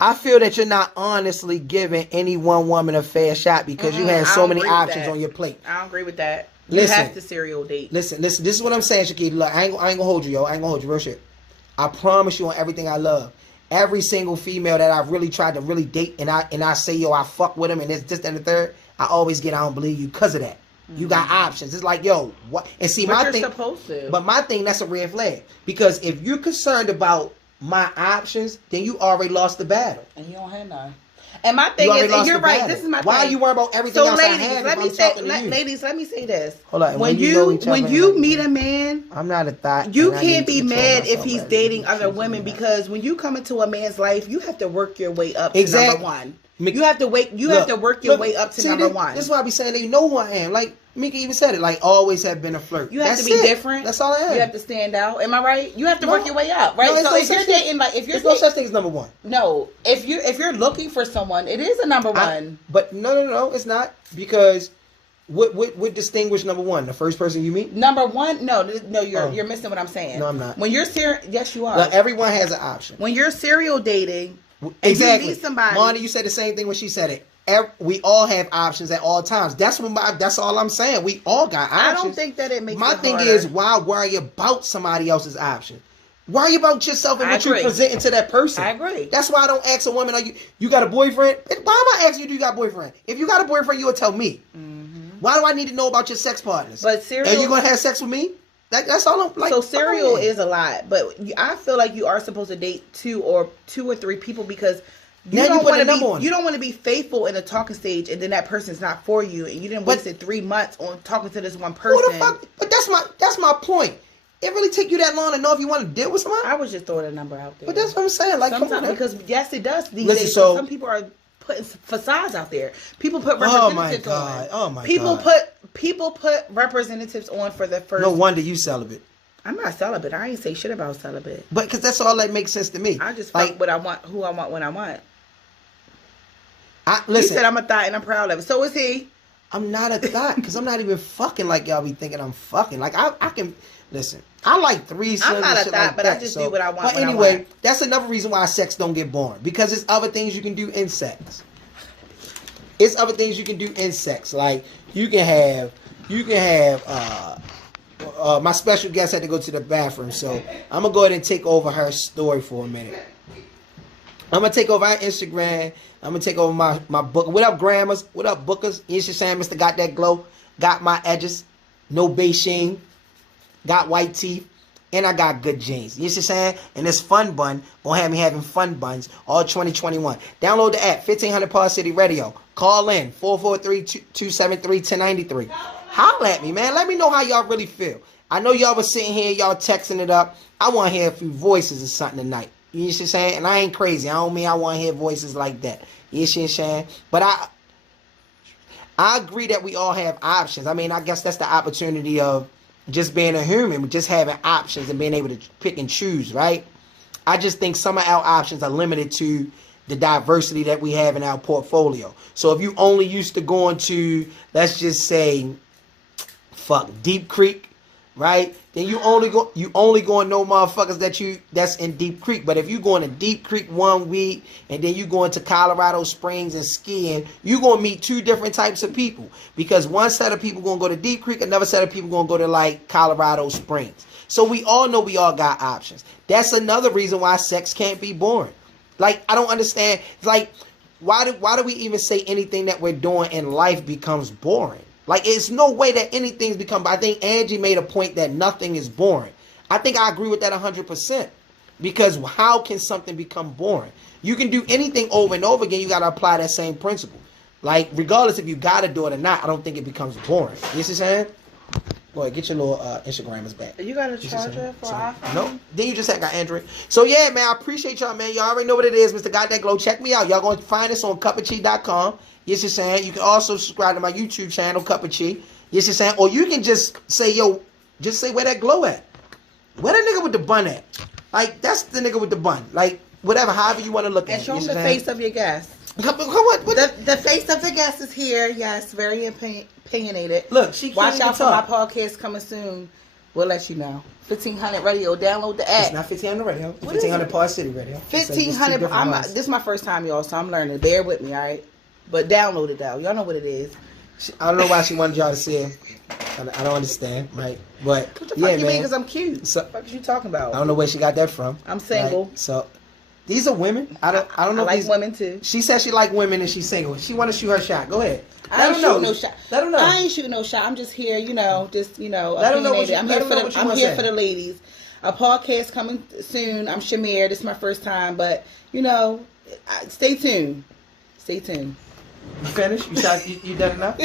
I feel that you're not honestly giving any one woman a fair shot because you have so many options on your plate. I don't agree with that. You have to serial date. Listen. This is what I'm saying, Shakita. Look, I ain't gonna hold you, yo. I ain't gonna hold you, real shit. I promise you on everything I love. Every single female that I've really tried to really date and I say, yo, I fuck with them and it's this, that, and the third, I always get, I don't believe you because of that. Mm-hmm. You got options. It's like, yo, what? And see, but you're supposed to. But my thing, that's a red flag. Because if you're concerned about my options, then you already lost the battle. And you don't have none. And my thing is, and you're right, this is my thing. Why are you worried about everything else I have ladies, let me say this. Hold on. When you meet a man, I'm not a thot. You can't be mad if he's dating other women because when you come into a man's life, you have to work your way up to number one. You have to work your way up to number one. This is why I be saying they know who I am. Like Mika even said it. Like always have been a flirt. You have to be different. That's all I am. You have to stand out. Am I right? You have to work your way up, right? So if you're dating, there's no such thing as number one. No, if you're looking for someone, it is a number one. But no, it's not because. What distinguish number one? The first person you meet? Number one? No, you're missing what I'm saying. No, I'm not. When you're yes, you are. Well, everyone has an option. When you're serial dating, exactly. You meet somebody. Marty, you said the same thing when she said it. We all have options at all times. That's all I'm saying. We all got options. I don't think that it makes my it thing harder. is why worry about somebody else's option? Worry about yourself and what you're presenting to that person. I agree. That's why I don't ask a woman, you got a boyfriend? Why am I asking you, do you got a boyfriend? If you got a boyfriend, you would tell me. Mm-hmm. Why do I need to know about your sex partners? But serial, are you going to have sex with me? That's all I'm like. So serial is a lot, but I feel like you are supposed to date two or three people because you don't want to be faithful in a talking stage, and then that person's not for you, and you didn't wasted 3 months on talking to this one person. Who the fuck? But that's my point. It really take you that long to know if you want to deal with somebody? I was just throwing a number out there. But that's what I'm saying. Like, sometimes, because yes, it does. These days, some people are putting facades out there. People put representatives on. Oh my god! People put representatives on for the first. No wonder you celibate. I'm not celibate. I ain't say shit about celibate. But because that's all that makes sense to me. I just fuck what I want, who I want, when I want. Listen. He said I'm a thot and I'm proud of it. So is he. I'm not a thot because I'm not even fucking like y'all be thinking I'm fucking. Like I can listen. I like threesomes. I'm not a thot, like but that, I just do what I want. But anyway, that's another reason why sex don't get boring because there's other things you can do in sex. It's other things you can do in sex. Like you can have my special guest had to go to the bathroom, so I'm gonna go ahead and take over her story for a minute. I'm gonna take over our Instagram. I'm gonna take over my book. What up, Grammars? What up, Bookers? You should say, Mr. Got That Glow. Got my edges. No Beijing. Got white teeth. And I got good jeans. You see what I'm saying? And this fun bun gonna have me having fun buns all 2021. Download the app, 1500 Pod City Radio. Call in, 443-273-1093. Holla at me, man. Let me know how y'all really feel. I know y'all was sitting here, y'all texting it up. I want to hear a few voices or something tonight. You know what I'm saying? And I ain't crazy. I don't mean I want to hear voices like that. You know what I'm saying? But I agree that we all have options. I mean, I guess that's the opportunity of just being a human, just having options and being able to pick and choose, right? I just think some of our options are limited to the diversity that we have in our portfolio. So if you only used to going to, let's just say, Deep Creek, right? Then you only going to know motherfuckers that's in Deep Creek. But if you going to Deep Creek 1 week and then you going to Colorado Springs and skiing, you going to meet two different types of people. Because one set of people going to go to Deep Creek, another set of people going to go to like Colorado Springs. So we all know we all got options. That's another reason why sex can't be boring. Like, I don't understand. Like, why do we even say anything that we're doing in life becomes boring? Like, it's no way that anything's become... I think Angie made a point that nothing is boring. I think I agree with that 100%. Because how can something become boring? You can do anything over and over again. You got to apply that same principle. Like, regardless if you got to do it or not, I don't think it becomes boring. You see what I'm saying? Boy, get your little Instagrammers back. You got a charger for iPhone? No. Then you just got Android. So, yeah, man, I appreciate y'all, man. Y'all already know what it is, Mr. Got That Glow. Check me out. Y'all going to find us on cupofchi.com. Yes, you're saying. You can also subscribe to my YouTube channel, Cup of Chi. Yes, you're saying. Or you can just say, just say where that glow at. Where that nigga with the bun at? Like, that's the nigga with the bun. Like, whatever, however you want to look at it. And show them the face of your guest. What? The face of the guest is here. Yes, very opinionated. Look, she can't watch out for my talk. podcast coming soon. We'll let you know. 1500 Radio. Download the app. It's not 1500 Radio. 1500 Park City Radio. 1500. This is my first time, y'all, so I'm learning. Bear with me, all right? But download it, though. Y'all know what it is. I don't know why she wanted y'all to see it. I don't understand, right? But what the fuck you mean? Because I'm cute. So, what the fuck is you talking about? I don't know where she got that from. I'm single. Right? So these are women. I don't know. I like women too. She said she like women and she's single. She want to shoot her shot. Go ahead. I ain't shooting no shot. Let them know. I ain't shooting no shot. I'm just here, Let them know I'm here for the ladies. A podcast coming soon. I'm Shamir. This is my first time, but stay tuned. Stay tuned. You finished? You done enough?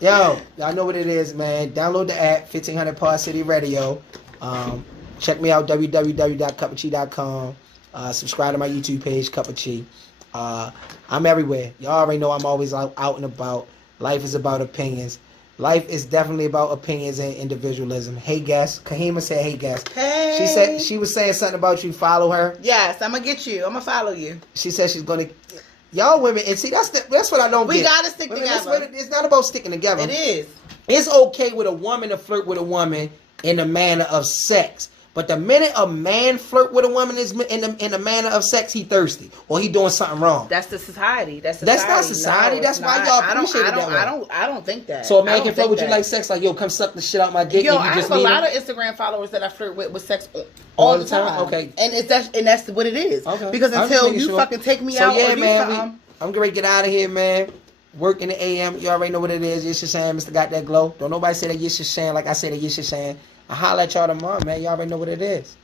Yo, y'all know what it is, man. Download the app, 1500 Park City Radio. Check me out, www.cupofchi.com. Subscribe to my YouTube page, Cup of Chi. I'm everywhere. Y'all already know I'm always out and about. Life is about opinions. Life is definitely about opinions and individualism. Hey, guest. Kahima said, hey, guest. Hey. She was saying something about you. Follow her. Yes, I'm going to get you. I'm going to follow you. She said she's going to... Y'all women, and see, that's what I don't get. We got to stick together. It's not about sticking together. It is. It's okay with a woman to flirt with a woman in the manner of sex. But the minute a man flirt with a woman is in the manner of sex, he thirsty or he doing something wrong. That's the society. That's not society. No, that's why y'all appreciate it that way. I don't think that. So a man can flirt with you like sex, like, yo, come suck the shit out my dick. Yo, and you I just have a lot of Instagram followers that I flirt with sex all the time. Okay, and that's what it is. Okay. Because until you fucking take me out or do something. I'm going to get out of here, man. Work in the AM. You already know what it is. Yes, you're saying, Mr. Got That Glow. Don't nobody say that yes, you're saying like I say that yes, you're saying. I holla at y'all tomorrow, man. Y'all already know what it is.